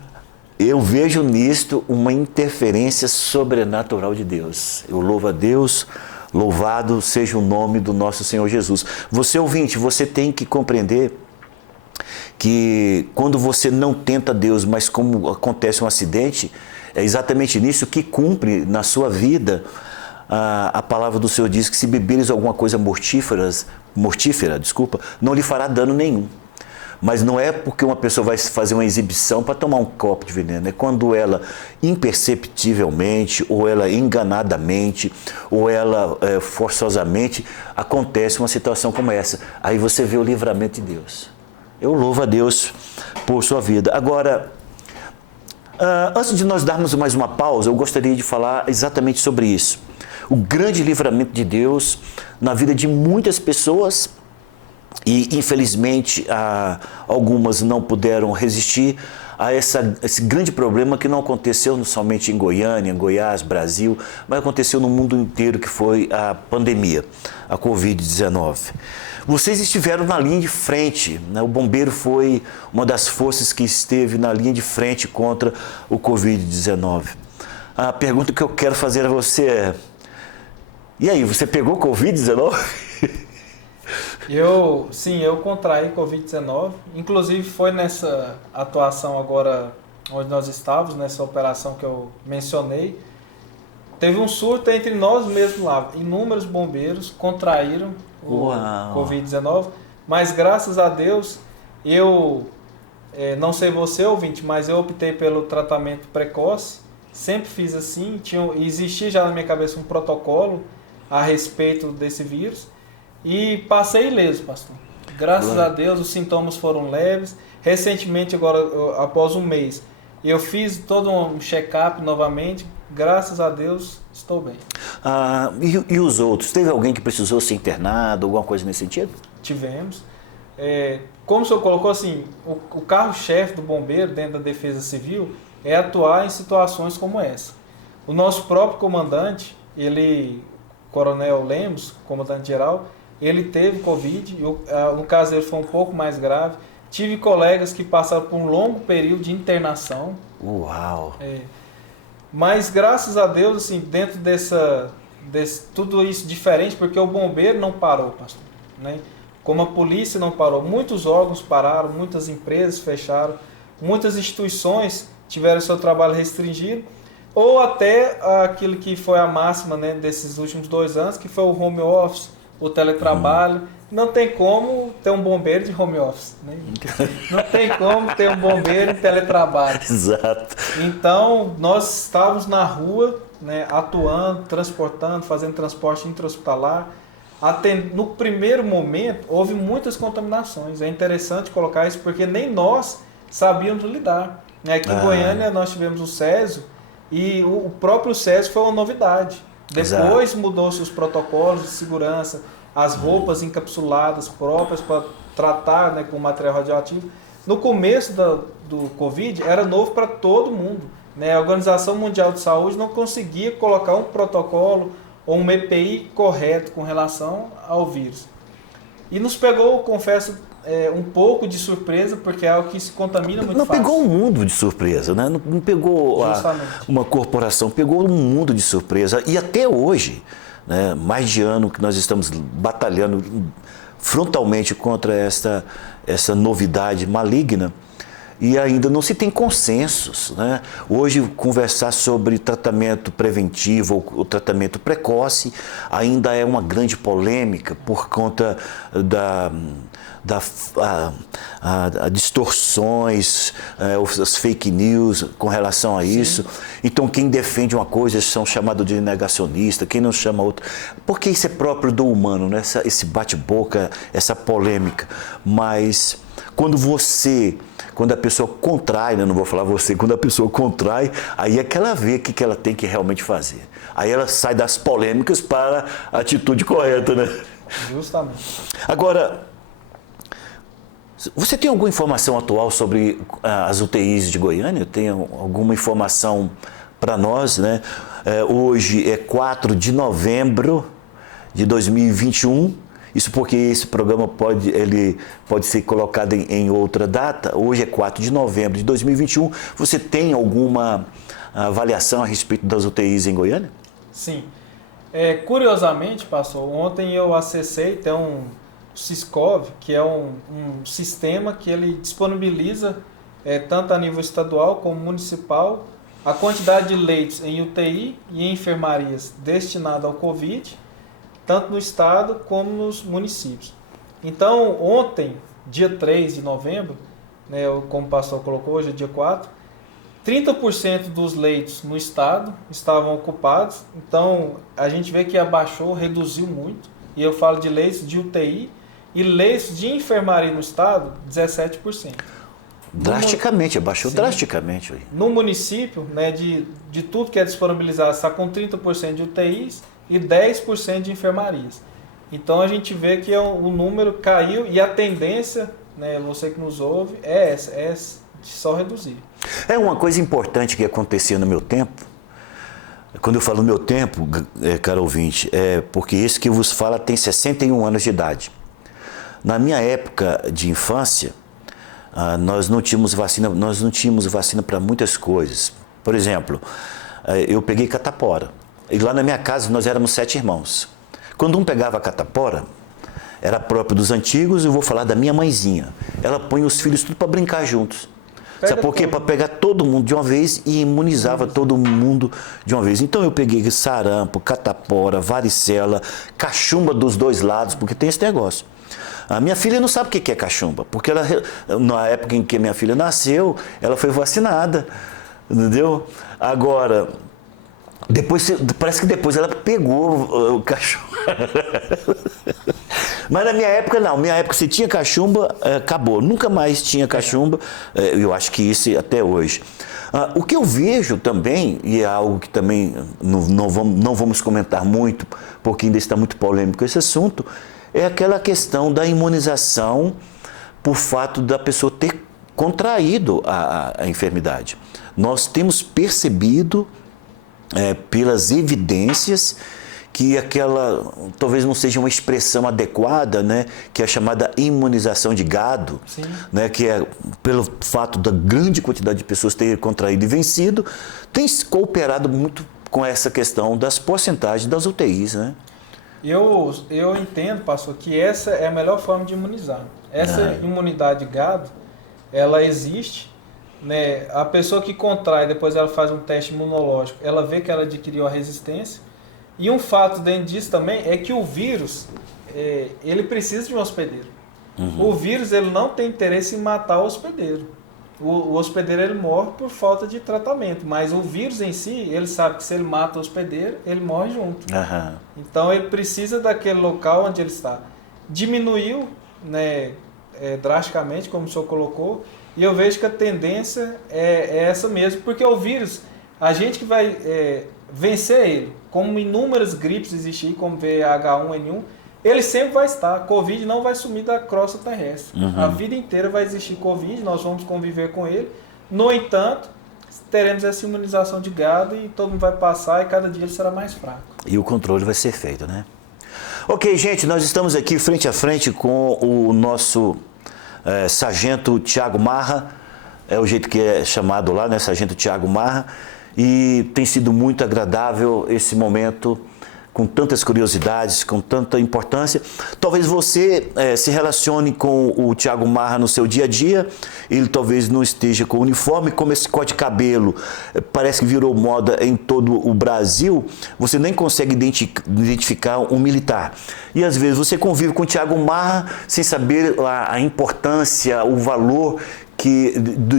Eu vejo nisto uma interferência sobrenatural de Deus. Eu louvo a Deus, louvado seja o nome do nosso Senhor Jesus. Você ouvinte, você tem que compreender que quando você não tenta Deus, mas como acontece um acidente, É exatamente nisso que cumpre na sua vida a palavra do Senhor diz que se beberes alguma coisa mortífera, não lhe fará dano nenhum. Mas não é porque uma pessoa vai fazer uma exibição para tomar um copo de veneno. É quando ela imperceptivelmente, ou ela enganadamente, ou ela forçosamente, acontece uma situação como essa. Aí você vê o livramento de Deus. Eu louvo a Deus por sua vida. Agora, antes de nós darmos mais uma pausa, eu gostaria de falar exatamente sobre isso. O grande livramento de Deus na vida de muitas pessoas. E, infelizmente, algumas não puderam resistir a esse grande problema que não aconteceu somente em Goiânia, em Goiás, Brasil, mas aconteceu no mundo inteiro, que foi a pandemia, a Covid-19. Vocês estiveram na linha de frente, né? O bombeiro foi uma das forças que esteve na linha de frente contra o Covid-19. A pergunta que eu quero fazer a você é: e aí, você pegou Covid-19? Eu contraí Covid-19, inclusive foi nessa atuação agora onde nós estávamos, nessa operação que eu mencionei, teve um surto entre nós mesmos lá, inúmeros bombeiros contraíram o Covid-19, mas graças a Deus, eu, não sei você ouvinte, mas eu optei pelo tratamento precoce, sempre fiz assim, existia já na minha cabeça um protocolo a respeito desse vírus, e passei ileso, pastor. Graças a Deus, os sintomas foram leves. Recentemente, agora, após um mês, eu fiz todo um check-up novamente. Graças a Deus, estou bem. E os outros? Teve alguém que precisou ser internado, alguma coisa nesse sentido? Tivemos. Como o senhor colocou assim, o carro-chefe do bombeiro dentro da Defesa Civil é atuar em situações como essa. O nosso próprio comandante, Coronel Lemos, comandante-geral, ele teve Covid, no caso dele foi um pouco mais grave. Tive colegas que passaram por um longo período de internação. Uau! Mas graças a Deus, assim, dentro tudo isso diferente, porque o bombeiro não parou, pastor, né? Como a polícia não parou, muitos órgãos pararam, muitas empresas fecharam, muitas instituições tiveram seu trabalho restringido, ou até aquilo que foi a máxima, né, desses últimos 2 anos, que foi o home office, o teletrabalho. Não tem como ter um bombeiro de home office, né? Não tem como ter um bombeiro em teletrabalho. Exato. Então, nós estávamos na rua, né, atuando, transportando, fazendo transporte intra-hospitalar. No primeiro momento, houve muitas contaminações. É interessante colocar isso, porque nem nós sabíamos lidar. Aqui em Goiânia, nós tivemos o Césio, e o próprio Césio foi uma novidade. Depois mudou-se os protocolos de segurança, as roupas encapsuladas próprias para tratar, né, com material radioativo. No começo do Covid era novo para todo mundo, né? A Organização Mundial de Saúde não conseguia colocar um protocolo ou um EPI correto com relação ao vírus. E nos pegou, confesso, um pouco de surpresa, porque é algo que se contamina muito fácil. Não pegou o mundo de surpresa, né? Não pegou uma corporação, pegou um mundo de surpresa. E até hoje, né, mais de ano que nós estamos batalhando frontalmente contra essa novidade maligna, e ainda não se tem consensos, né? Hoje, conversar sobre tratamento preventivo ou tratamento precoce ainda é uma grande polêmica por conta distorções, as fake news com relação a isso. Então, quem defende uma coisa são chamados de negacionista, quem não chama outra. Porque isso é próprio do humano, né? Esse bate-boca, essa polêmica. Mas quando a pessoa contrai, né? Não vou falar você, quando a pessoa contrai, aí é que ela vê o que ela tem que realmente fazer. Aí ela sai das polêmicas para a atitude correta, né? Justamente. Agora, você tem alguma informação atual sobre as UTIs de Goiânia? Tem alguma informação para nós, né? Hoje é 4 de novembro de 2021. Isso porque esse programa pode ser colocado em outra data. Hoje é 4 de novembro de 2021. Você tem alguma avaliação a respeito das UTIs em Goiânia? Sim. Curiosamente, pastor, ontem eu acessei, tem um Siscov, que é um sistema que ele disponibiliza tanto a nível estadual como municipal a quantidade de leitos em UTI e em enfermarias destinados ao Covid, tanto no estado como nos municípios. Então, ontem, dia 3 de novembro, né, como o pastor colocou, hoje é dia 4, 30% dos leitos no estado estavam ocupados. Então, a gente vê que abaixou, reduziu muito. E eu falo de leitos de UTI e leitos de enfermaria no estado, 17%. Drasticamente, abaixou. Sim. Drasticamente. No município, né, de tudo que é disponibilizado, está com 30% de UTIs e 10% de enfermarias. Então a gente vê que o número caiu e a tendência, né, você que nos ouve, é só reduzir. É uma coisa importante que acontecia no meu tempo. Quando eu falo meu tempo, caro ouvinte, é porque esse que vos fala tem 61 anos de idade. Na minha época de infância, nós não tínhamos vacina para muitas coisas. Por exemplo, eu peguei catapora. E lá na minha casa nós éramos 7 irmãos. Quando um pegava a catapora, era próprio dos antigos, eu vou falar da minha mãezinha. Ela põe os filhos tudo para brincar juntos. Sabe por quê? Para pegar todo mundo de uma vez e imunizava todo mundo de uma vez. Então eu peguei sarampo, catapora, varicela, cachumba dos dois lados, porque tem esse negócio. A minha filha não sabe o que é cachumba, porque ela, na época em que minha filha nasceu, ela foi vacinada, entendeu? Agora, parece que depois ela pegou o cachumba. Mas na minha época não, minha época se tinha cachumba, acabou, nunca mais tinha cachumba, eu acho que isso até hoje. O que eu vejo também, e é algo que também não vamos comentar muito, porque ainda está muito polêmico esse assunto, é aquela questão da imunização por fato da pessoa ter contraído a enfermidade. Nós temos percebido, pelas evidências, que aquela, talvez não seja uma expressão adequada, né, que é a chamada imunização de gado, né, que é pelo fato da grande quantidade de pessoas terem contraído e vencido, tem cooperado muito com essa questão das porcentagens das UTIs, né? Eu entendo, pastor, que essa é a melhor forma de imunizar. Essa imunidade de gado, ela existe, né? A pessoa que contrai, depois ela faz um teste imunológico, ela vê que ela adquiriu a resistência. E um fato dentro disso também é que o vírus, ele precisa de um hospedeiro. O vírus, ele não tem interesse em matar o hospedeiro. O hospedeiro, ele morre por falta de tratamento, mas o vírus em si, ele sabe que se ele mata o hospedeiro, ele morre junto. Então ele precisa daquele local onde ele está. Diminuiu, né, drasticamente, como o senhor colocou, e eu vejo que a tendência é essa mesmo, porque o vírus, a gente que vai vencer ele, como inúmeras gripes existem, como H1N1, ele sempre vai estar. A Covid não vai sumir da crosta terrestre. A vida inteira vai existir Covid, nós vamos conviver com ele. No entanto, teremos essa imunização de gado e todo mundo vai passar e cada dia ele será mais fraco. E o controle vai ser feito, né? Ok, gente, nós estamos aqui frente a frente com o nosso sargento Tiago Marra, é o jeito que é chamado lá, né? Sargento Tiago Marra. E tem sido muito agradável esse momento, com tantas curiosidades, com tanta importância. Talvez você se relacione com o Tiago Marra no seu dia a dia, ele talvez não esteja com o uniforme, como esse corte de cabelo parece que virou moda em todo o Brasil, você nem consegue identificar um militar. E às vezes você convive com o Tiago Marra sem saber a importância, o valor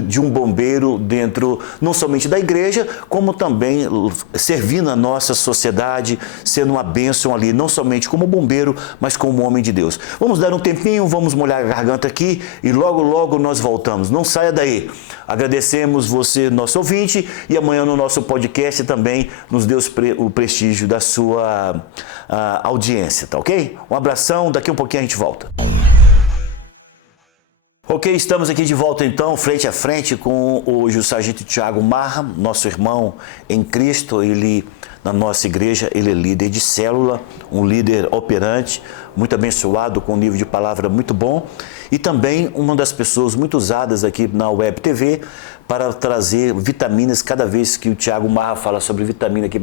de um bombeiro dentro, não somente da igreja, como também servindo a nossa sociedade, sendo uma bênção ali, não somente como bombeiro, mas como homem de Deus. Vamos dar um tempinho, vamos molhar a garganta aqui e logo, logo nós voltamos. Não saia daí. Agradecemos você, nosso ouvinte, e amanhã no nosso podcast também nos dê o prestígio da sua audiência, tá ok? Um abração, daqui um pouquinho a gente volta. Ok, estamos aqui de volta então, frente a frente com o sargento Tiago Marra, nosso irmão em Cristo. Ele na nossa igreja, ele é líder de célula, um líder operante, muito abençoado, com um nível de palavra muito bom, e também uma das pessoas muito usadas aqui na Web TV para trazer vitaminas. Cada vez que o Thiago Marra fala sobre vitamina aqui,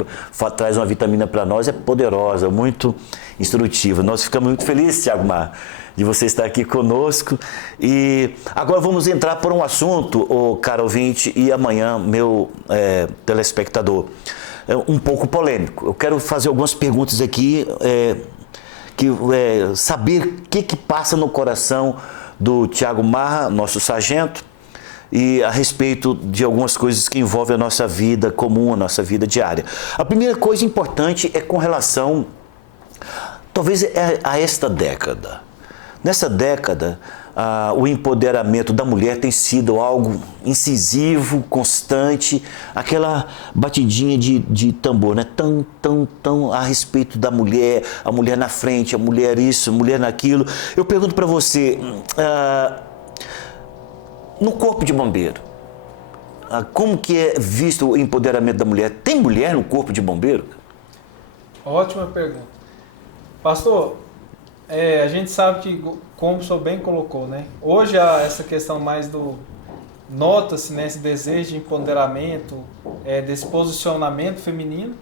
traz uma vitamina para nós, é poderosa, muito instrutiva. Nós ficamos muito felizes, Thiago Marra, de você estar aqui conosco. E agora vamos entrar por um assunto, caro ouvinte, e amanhã, meu telespectador, um pouco polêmico. Eu quero fazer algumas perguntas aqui, saber o que passa no coração do Thiago Marra, nosso sargento, e a respeito de algumas coisas que envolvem a nossa vida comum, a nossa vida diária. A primeira coisa importante é com relação, talvez, a esta década. Nessa década, o empoderamento da mulher tem sido algo incisivo, constante, aquela batidinha de tambor, né? Tão, tão, tão a respeito da mulher, a mulher na frente, a mulher isso, a mulher naquilo. Eu pergunto para você, no corpo de bombeiro, como que é visto o empoderamento da mulher? Tem mulher no corpo de bombeiro? Ótima pergunta. Pastor, a gente sabe que, como o senhor bem colocou, né? Hoje há essa questão mais nota-se, né, esse desejo de empoderamento, desse posicionamento feminino,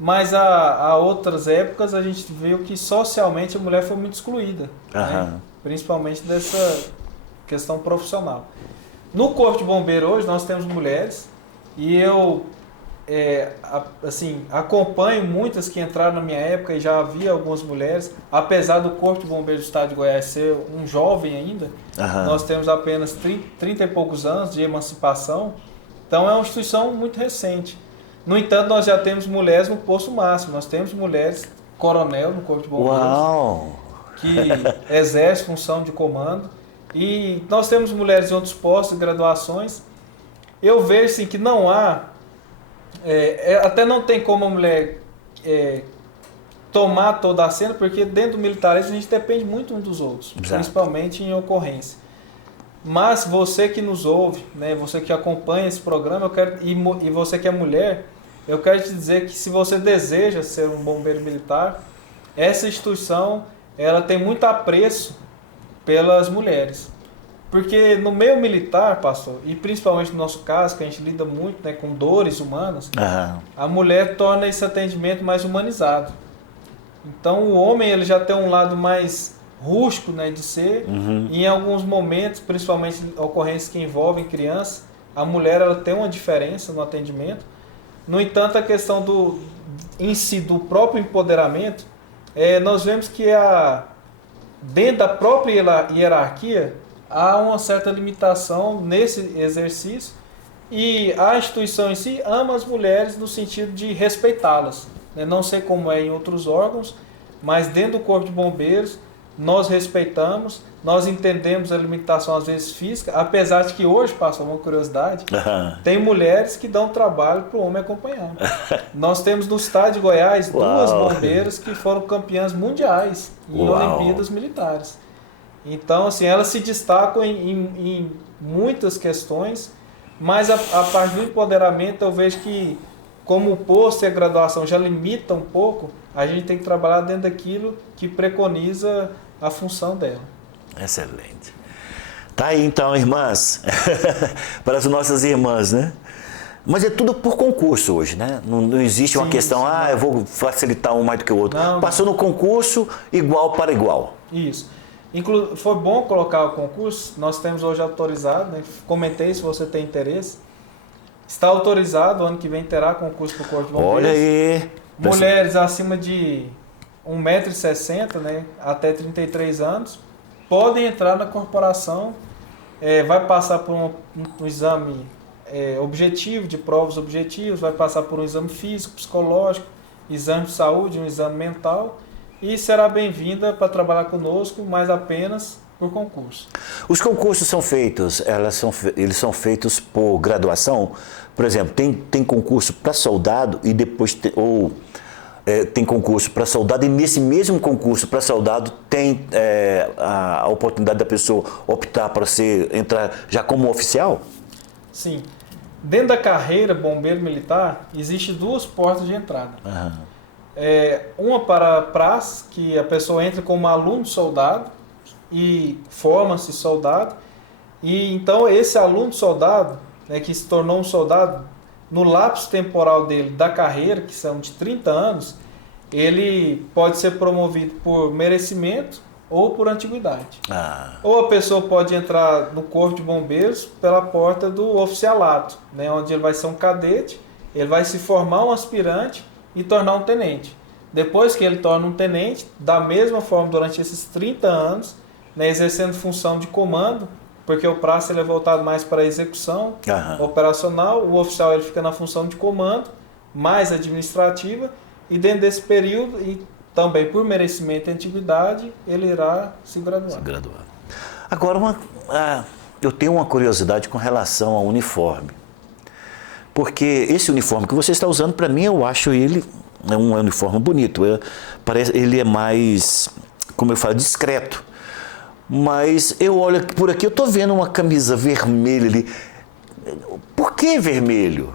mas há outras épocas a gente viu que socialmente a mulher foi muito excluída, né? Principalmente dessa questão profissional. No Corpo de Bombeiro hoje nós temos mulheres e eu acompanho muitas que entraram na minha época e já havia algumas mulheres, apesar do Corpo de Bombeiros do Estado de Goiás ser um jovem ainda, nós temos apenas 30 e poucos anos de emancipação, então é uma instituição muito recente. No entanto, nós já temos mulheres no posto máximo, nós temos mulheres coronel no Corpo de Bombeiros. Uau! Que exerce função de comando, e nós temos mulheres em outros postos, graduações. Eu vejo assim, que não há, até não tem como a mulher tomar toda a cena, porque dentro do militarismo a gente depende muito um dos outros, principalmente em ocorrência. Mas você que nos ouve, né, você que acompanha esse programa, e você que é mulher, eu quero te dizer que se você deseja ser um bombeiro militar, essa instituição ela tem muito apreço pelas mulheres. Porque no meio militar, pastor, e principalmente no nosso caso, que a gente lida muito, né, com dores humanas, a mulher torna esse atendimento mais humanizado. Então o homem ele já tem um lado mais rústico, né, de ser, e em alguns momentos, principalmente ocorrências que envolvem crianças, a mulher ela tem uma diferença no atendimento. No entanto, a questão em si do próprio empoderamento, nós vemos que dentro da própria hierarquia há uma certa limitação nesse exercício, e a instituição em si ama as mulheres no sentido de respeitá-las, né? Não sei como é em outros órgãos, mas dentro do Corpo de Bombeiros nós respeitamos, nós entendemos a limitação às vezes física, apesar de que hoje, passou uma curiosidade, tem mulheres que dão trabalho para o homem acompanhar. Nós temos no estado de Goiás duas bombeiras que foram campeãs mundiais em Olimpíadas Militares. Então, assim, elas se destacam em muitas questões, mas a parte do empoderamento eu vejo que, como o posto e a graduação já limitam um pouco, a gente tem que trabalhar dentro daquilo que preconiza a função dela. Excelente. Tá aí então, irmãs, para as nossas irmãs, né? Mas é tudo por concurso hoje, né? Não existe uma questão, eu vou facilitar um mais do que o outro. Passou no concurso, igual para igual. Isso. Foi bom colocar o concurso, nós temos hoje autorizado, né? Comentei se você tem interesse. Está autorizado, ano que vem terá concurso para o Corpo de Bombeiros. Olha aí! Mulheres acima de 1,60 m, né, até 33 anos, podem entrar na corporação, vai passar por um exame objetivo, de provas objetivas, vai passar por um exame físico, psicológico, exame de saúde, um exame mental, e será bem-vinda para trabalhar conosco, mas apenas por concurso. Os concursos são feitos, eles são feitos por graduação? Por exemplo, tem concurso para soldado e depois tem concurso para soldado, e nesse mesmo concurso para soldado tem a oportunidade da pessoa optar para entrar já como oficial? Sim. Dentro da carreira bombeiro militar, existe duas portas de entrada. Uma para praça, que a pessoa entra como aluno soldado e forma-se soldado. E então esse aluno soldado, né, que se tornou um soldado, no lapso temporal dele da carreira, que são de 30 anos, ele pode ser promovido por merecimento ou por antiguidade. Ou a pessoa pode entrar no Corpo de Bombeiros pela porta do oficialato, né, onde ele vai ser um cadete, ele vai se formar um aspirante e tornar um tenente. Depois que ele torna um tenente, da mesma forma durante esses 30 anos, né, exercendo função de comando, porque o praça ele é voltado mais para a execução operacional, o oficial ele fica na função de comando, mais administrativa, e dentro desse período, e também por merecimento e antiguidade, ele irá se graduar. Agora, eu tenho uma curiosidade com relação ao uniforme. Porque esse uniforme que você está usando, para mim, eu acho ele um uniforme bonito. Ele é mais, como eu falo, discreto. Mas eu olho por aqui, eu estou vendo uma camisa vermelha ali. Por que vermelho?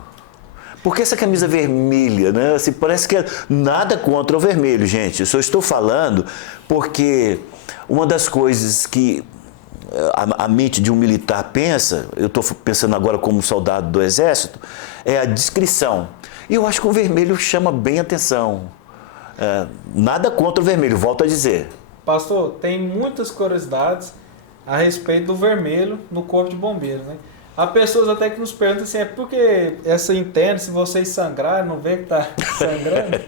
Por que essa camisa vermelha, né? Assim, parece que é nada contra o vermelho, gente. Eu só estou falando porque uma das coisas que a mente de um militar pensa, eu estou pensando agora como soldado do Exército, é a discrição. E eu acho que o vermelho chama bem atenção. Nada contra o vermelho, volto a dizer. Pastor, tem muitas curiosidades a respeito do vermelho no Corpo de Bombeiros, né? Há pessoas até que nos perguntam assim, porque essa interna, se vocês sangrarem, não vê que está sangrando?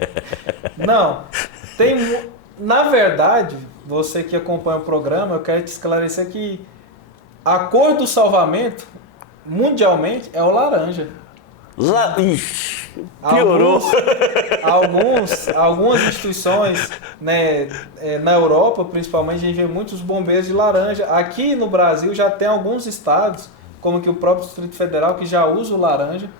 Não. Na verdade, você que acompanha o programa, eu quero te esclarecer que a cor do salvamento, mundialmente, é o laranja. Ixi, piorou. Algumas instituições, né, na Europa, principalmente, a gente vê muitos bombeiros de laranja. Aqui no Brasil já tem alguns estados, como que o próprio Distrito Federal, que já usa o laranja.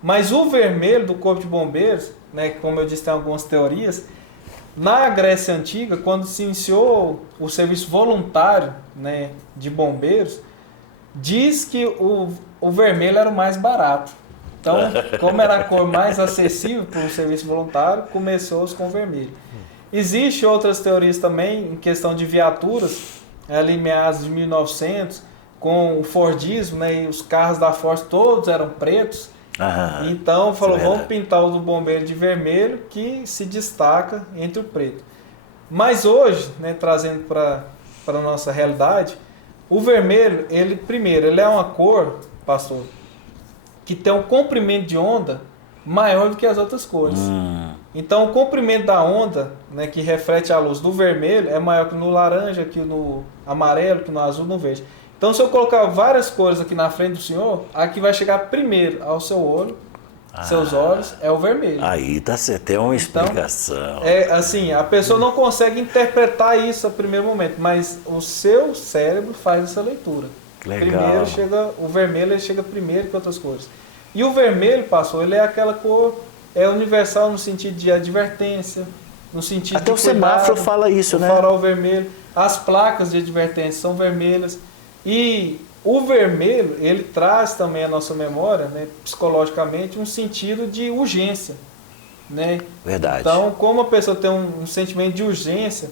Mas o vermelho do Corpo de Bombeiros, né, como eu disse, tem algumas teorias. Na Grécia Antiga, quando se iniciou o serviço voluntário, né, de bombeiros, diz que o vermelho era o mais barato. Então, como era a cor mais acessível para o serviço voluntário, começou-se com o vermelho. Existem outras teorias também, em questão de viaturas, ali em meados de 1900, com o Fordismo, né, e os carros da Ford todos eram pretos. Então, falou, vamos pintar o do bombeiro de vermelho, que se destaca entre o preto. Mas hoje, né, trazendo para a nossa realidade, o vermelho, ele é uma cor, pastor, que tem um comprimento de onda maior do que as outras cores. Então, o comprimento da onda, né, que reflete a luz do vermelho, é maior que no laranja, que no amarelo, que no azul, no verde. Então, se eu colocar várias cores aqui na frente do senhor, a que vai chegar primeiro ao seu olho, seus olhos, é o vermelho. Aí tá certo, é uma explicação. Então, assim, a pessoa não consegue interpretar isso a primeiro momento, mas o seu cérebro faz essa leitura. Legal. O vermelho ele chega primeiro que outras cores. E o vermelho, pastor, ele é aquela cor universal no sentido de advertência, no sentido até de o semáforo fala isso, né? O farol vermelho, as placas de advertência são vermelhas. E o vermelho, ele traz também à nossa memória, né, psicologicamente, um sentido de urgência, né? Verdade. Então, como a pessoa tem um sentimento de urgência,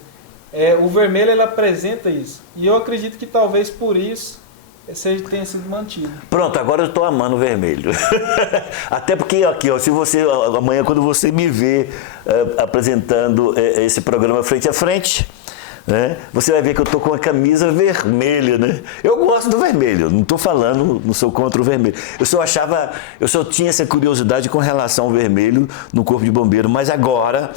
o vermelho ele apresenta isso. E eu acredito que talvez por isso tenha sido mantido. Pronto, agora eu estou amando o vermelho. Até porque aqui, ó, se você amanhã quando você me vê apresentando esse programa frente a frente, né, você vai ver que eu estou com a camisa vermelha, né? Eu gosto do vermelho, não estou falando, não sou contra o vermelho. Eu só tinha essa curiosidade com relação ao vermelho no Corpo de Bombeiro, mas agora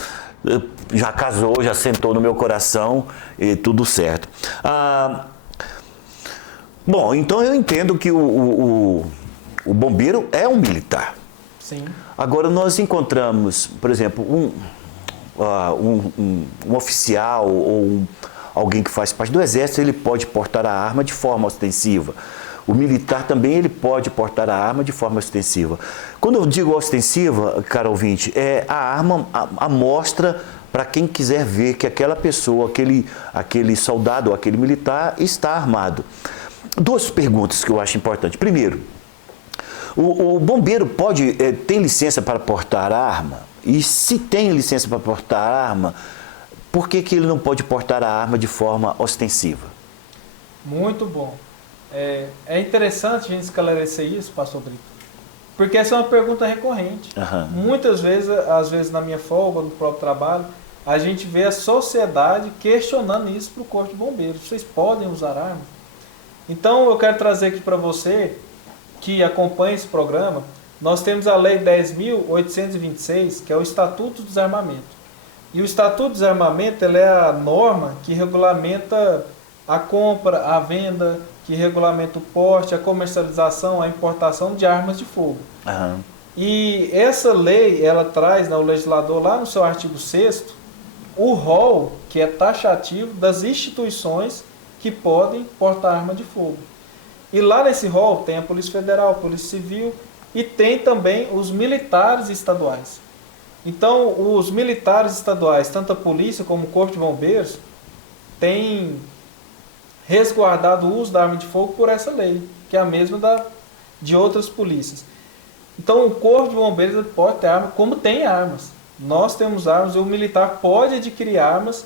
já casou, já sentou no meu coração e tudo certo. Bom, então eu entendo que o bombeiro é um militar. Sim. Agora nós encontramos, por exemplo, um oficial ou alguém que faz parte do Exército, ele pode portar a arma de forma ostensiva. O militar também ele pode portar a arma de forma ostensiva. Quando eu digo ostensiva, caro ouvinte, é a arma, a mostra para quem quiser ver que aquela pessoa, aquele soldado ou aquele militar está armado. Duas perguntas que eu acho importantes. Primeiro, O bombeiro tem licença para portar arma? E se tem licença para portar arma, por que ele não pode portar a arma de forma ostensiva? Muito bom. É interessante a gente esclarecer isso, pastor Brito, porque essa é uma pergunta recorrente. Muitas vezes, às vezes na minha folga, no próprio trabalho, a gente vê a sociedade questionando isso para o Corpo de Bombeiros. Vocês podem usar arma? Então eu quero trazer aqui para você, que acompanha esse programa, nós temos a Lei 10.826, que é o Estatuto do Desarmamento. E o Estatuto do Desarmamento ela é a norma que regulamenta a compra, a venda, que regulamenta o porte, a comercialização, a importação de armas de fogo. E essa lei, ela traz, o legislador, lá no seu artigo 6º, o rol, que é taxativo, das instituições que podem portar arma de fogo. E lá nesse rol tem a Polícia Federal, a Polícia Civil e tem também os militares estaduais. Então, os militares estaduais, tanto a polícia como o Corpo de Bombeiros, têm resguardado o uso da arma de fogo por essa lei, que é a mesma de outras polícias. Então, o Corpo de Bombeiros pode ter arma, como tem armas. Nós temos armas e o militar pode adquirir armas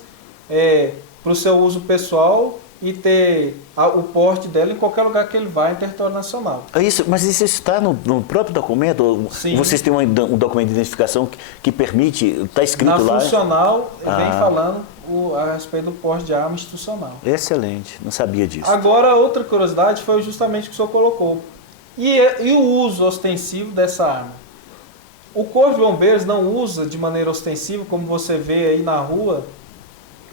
para o seu uso pessoal e ter o porte dela em qualquer lugar que ele vá em território nacional. Mas isso está no próprio documento? Sim. Vocês têm um documento de identificação que permite, está escrito lá? Na funcional, vem falando a respeito do porte de arma institucional. Excelente, não sabia disso. Agora, outra curiosidade foi justamente o que o senhor colocou. E o uso ostensivo dessa arma? O Corpo de Bombeiros não usa de maneira ostensiva, como você vê aí na rua,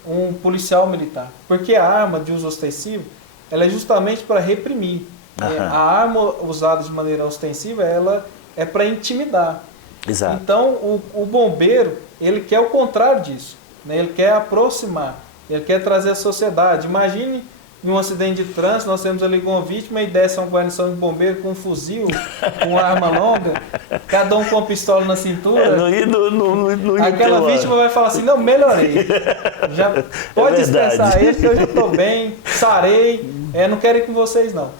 um policial militar. Porque a arma de uso ostensivo, ela é justamente para reprimir. A arma usada de maneira ostensiva, ela é para intimidar. Exato. Então, o bombeiro, ele quer o contrário disso. Né? Ele quer aproximar, ele quer trazer a sociedade. Imagine, em um acidente de trânsito, nós temos ali uma vítima e desce uma guarnição de bombeiro com um fuzil, com uma arma longa, cada um com uma pistola na cintura. Aquela vítima vai falar assim, não, melhorei. Já pode dispensar ele, que eu já estou bem, sarei, não quero ir com vocês não.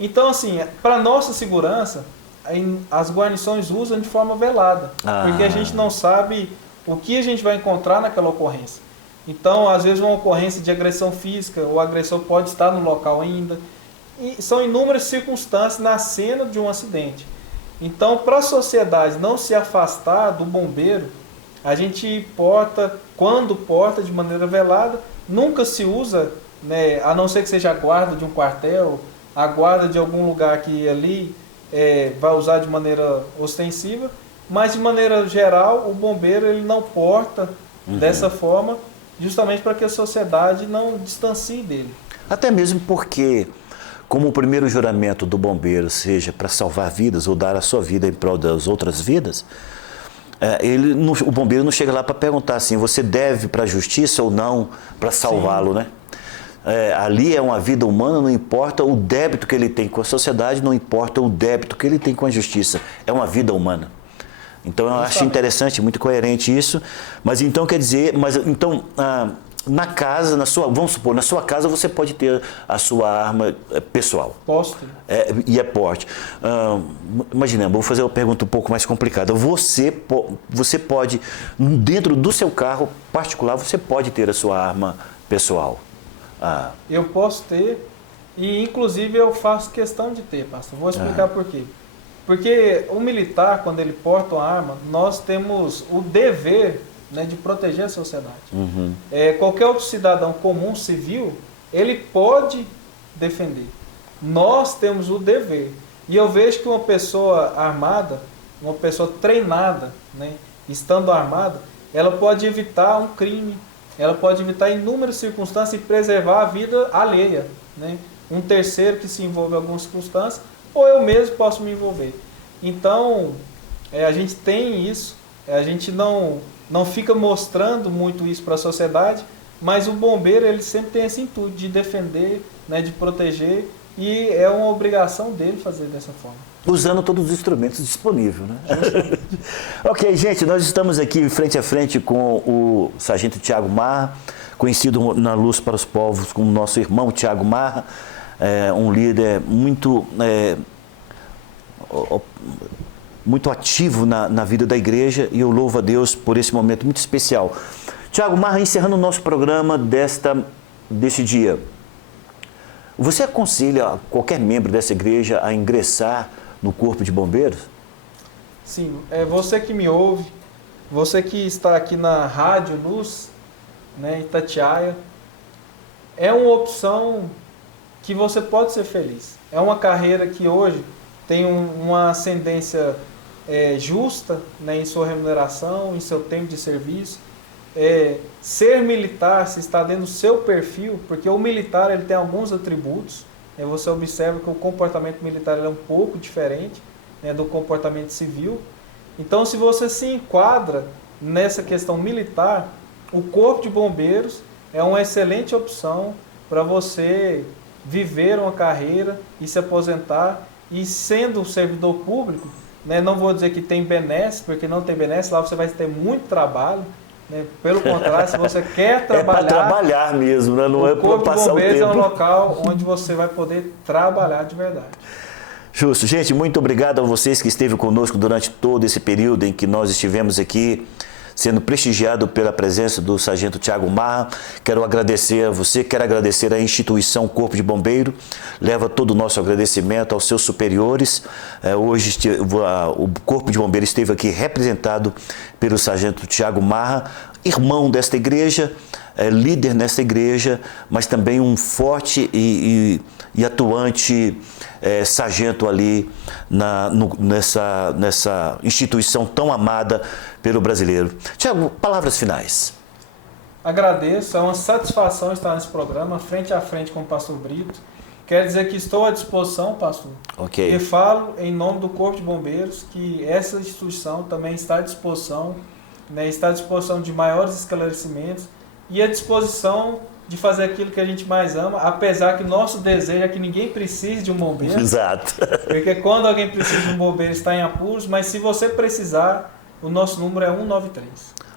Então, assim, para nossa segurança, as guarnições usam de forma velada, porque a gente não sabe o que a gente vai encontrar naquela ocorrência. Então, às vezes, uma ocorrência de agressão física, o agressor pode estar no local ainda. E são inúmeras circunstâncias na cena de um acidente. Então, para a sociedade não se afastar do bombeiro, a gente quando porta de maneira velada, nunca se usa, né, a não ser que seja a guarda de um quartel, a guarda de algum lugar que ali vai usar de maneira ostensiva, mas de maneira geral, o bombeiro ele não porta dessa forma, justamente para que a sociedade não distancie dele. Até mesmo porque, como o primeiro juramento do bombeiro seja para salvar vidas ou dar a sua vida em prol das outras vidas, o bombeiro não chega lá para perguntar assim, você deve para a justiça ou não para salvá-lo, né? Ali é uma vida humana, não importa o débito que ele tem com a sociedade, não importa o débito que ele tem com a justiça, é uma vida humana. Então, eu acho interessante, muito coerente isso. Mas então, quer dizer, na casa, vamos supor, na sua casa você pode ter a sua arma pessoal. Posso ter. E é porte. Imaginemos, vou fazer uma pergunta um pouco mais complicada. Você pode, dentro do seu carro particular, você pode ter a sua arma pessoal? Eu posso ter e, inclusive, eu faço questão de ter, pastor. Vou explicar por quê. Porque o militar, quando ele porta uma arma, nós temos o dever, né, de proteger a sociedade. Qualquer outro cidadão comum, civil, ele pode defender. Nós temos o dever. E eu vejo que uma pessoa armada, uma pessoa treinada, né, estando armada, ela pode evitar um crime, ela pode evitar inúmeras circunstâncias e preservar a vida alheia. Né? Um terceiro que se envolve em algumas circunstâncias, ou eu mesmo posso me envolver. Então, a gente tem isso, a gente não fica mostrando muito isso para a sociedade, mas o bombeiro ele sempre tem esse intuito de defender, né, de proteger, e é uma obrigação dele fazer dessa forma. Usando todos os instrumentos disponíveis, né? Ok, gente, nós estamos aqui frente a frente com o sargento Tiago Marra, conhecido na Luz para os Povos como nosso irmão Tiago Marra, um líder muito muito ativo na vida da igreja, e eu louvo a Deus por esse momento muito especial. Tiago Marra, encerrando o nosso programa deste dia, você aconselha qualquer membro dessa igreja a ingressar no Corpo de Bombeiros? Sim, você que me ouve, você que está aqui na Rádio Luz, né, Itatiaia, é uma opção que você pode ser feliz. É uma carreira que hoje tem uma ascendência justa, né, em sua remuneração, em seu tempo de serviço. Ser militar, se está dentro do seu perfil, porque o militar ele tem alguns atributos, você observa que o comportamento militar é um pouco diferente, né, do comportamento civil. Então, se você se enquadra nessa questão militar, o Corpo de Bombeiros é uma excelente opção para você viver uma carreira e se aposentar. E sendo servidor público, né, não vou dizer que tem benesse, porque não tem benesse, lá você vai ter muito trabalho. Né? Pelo contrário, se você quer trabalhar... É para trabalhar mesmo, né? Não é para passar o tempo. O Corpo de Bombeiros é um local onde você vai poder trabalhar de verdade. Justo. Gente, muito obrigado a vocês que esteve conosco durante todo esse período em que nós estivemos aqui sendo prestigiado pela presença do Sargento Tiago Marra. Quero agradecer a você, quero agradecer à instituição Corpo de Bombeiro, leva todo o nosso agradecimento aos seus superiores. Hoje o Corpo de Bombeiro esteve aqui representado pelo Sargento Tiago Marra, irmão desta igreja, líder nesta igreja, mas também um forte e atuante sargento ali nessa instituição tão amada pelo brasileiro. Tiago, palavras finais. Agradeço, é uma satisfação estar nesse programa, frente a frente com o pastor Brito. Quero dizer que estou à disposição, pastor. Ok. E falo em nome do Corpo de Bombeiros que essa instituição também está à disposição, né, está à disposição de maiores esclarecimentos e à disposição de fazer aquilo que a gente mais ama, apesar que nosso desejo é que ninguém precise de um bombeiro. Exato. Porque quando alguém precisa de um bombeiro está em apuros, mas se você precisar, o nosso número é 193.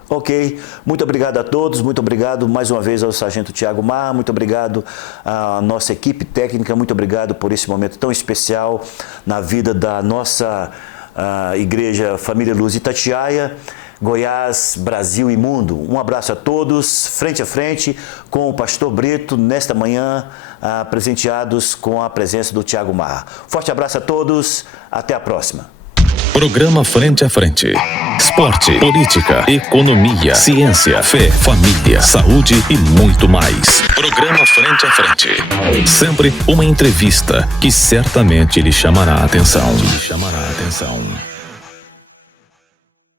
Ok, muito obrigado a todos, muito obrigado mais uma vez ao Sargento Tiago Marra, muito obrigado à nossa equipe técnica, muito obrigado por esse momento tão especial na vida da nossa Igreja Família Luz Itatiaia, Goiás, Brasil e mundo. Um abraço a todos, frente a frente com o pastor Brito, nesta manhã, presenteados com a presença do Tiago Marra. Forte abraço a todos, até a próxima. Programa Frente a Frente. Esporte, política, economia, ciência, fé, família, saúde e muito mais. Programa Frente a Frente. Sempre uma entrevista que certamente lhe chamará a atenção.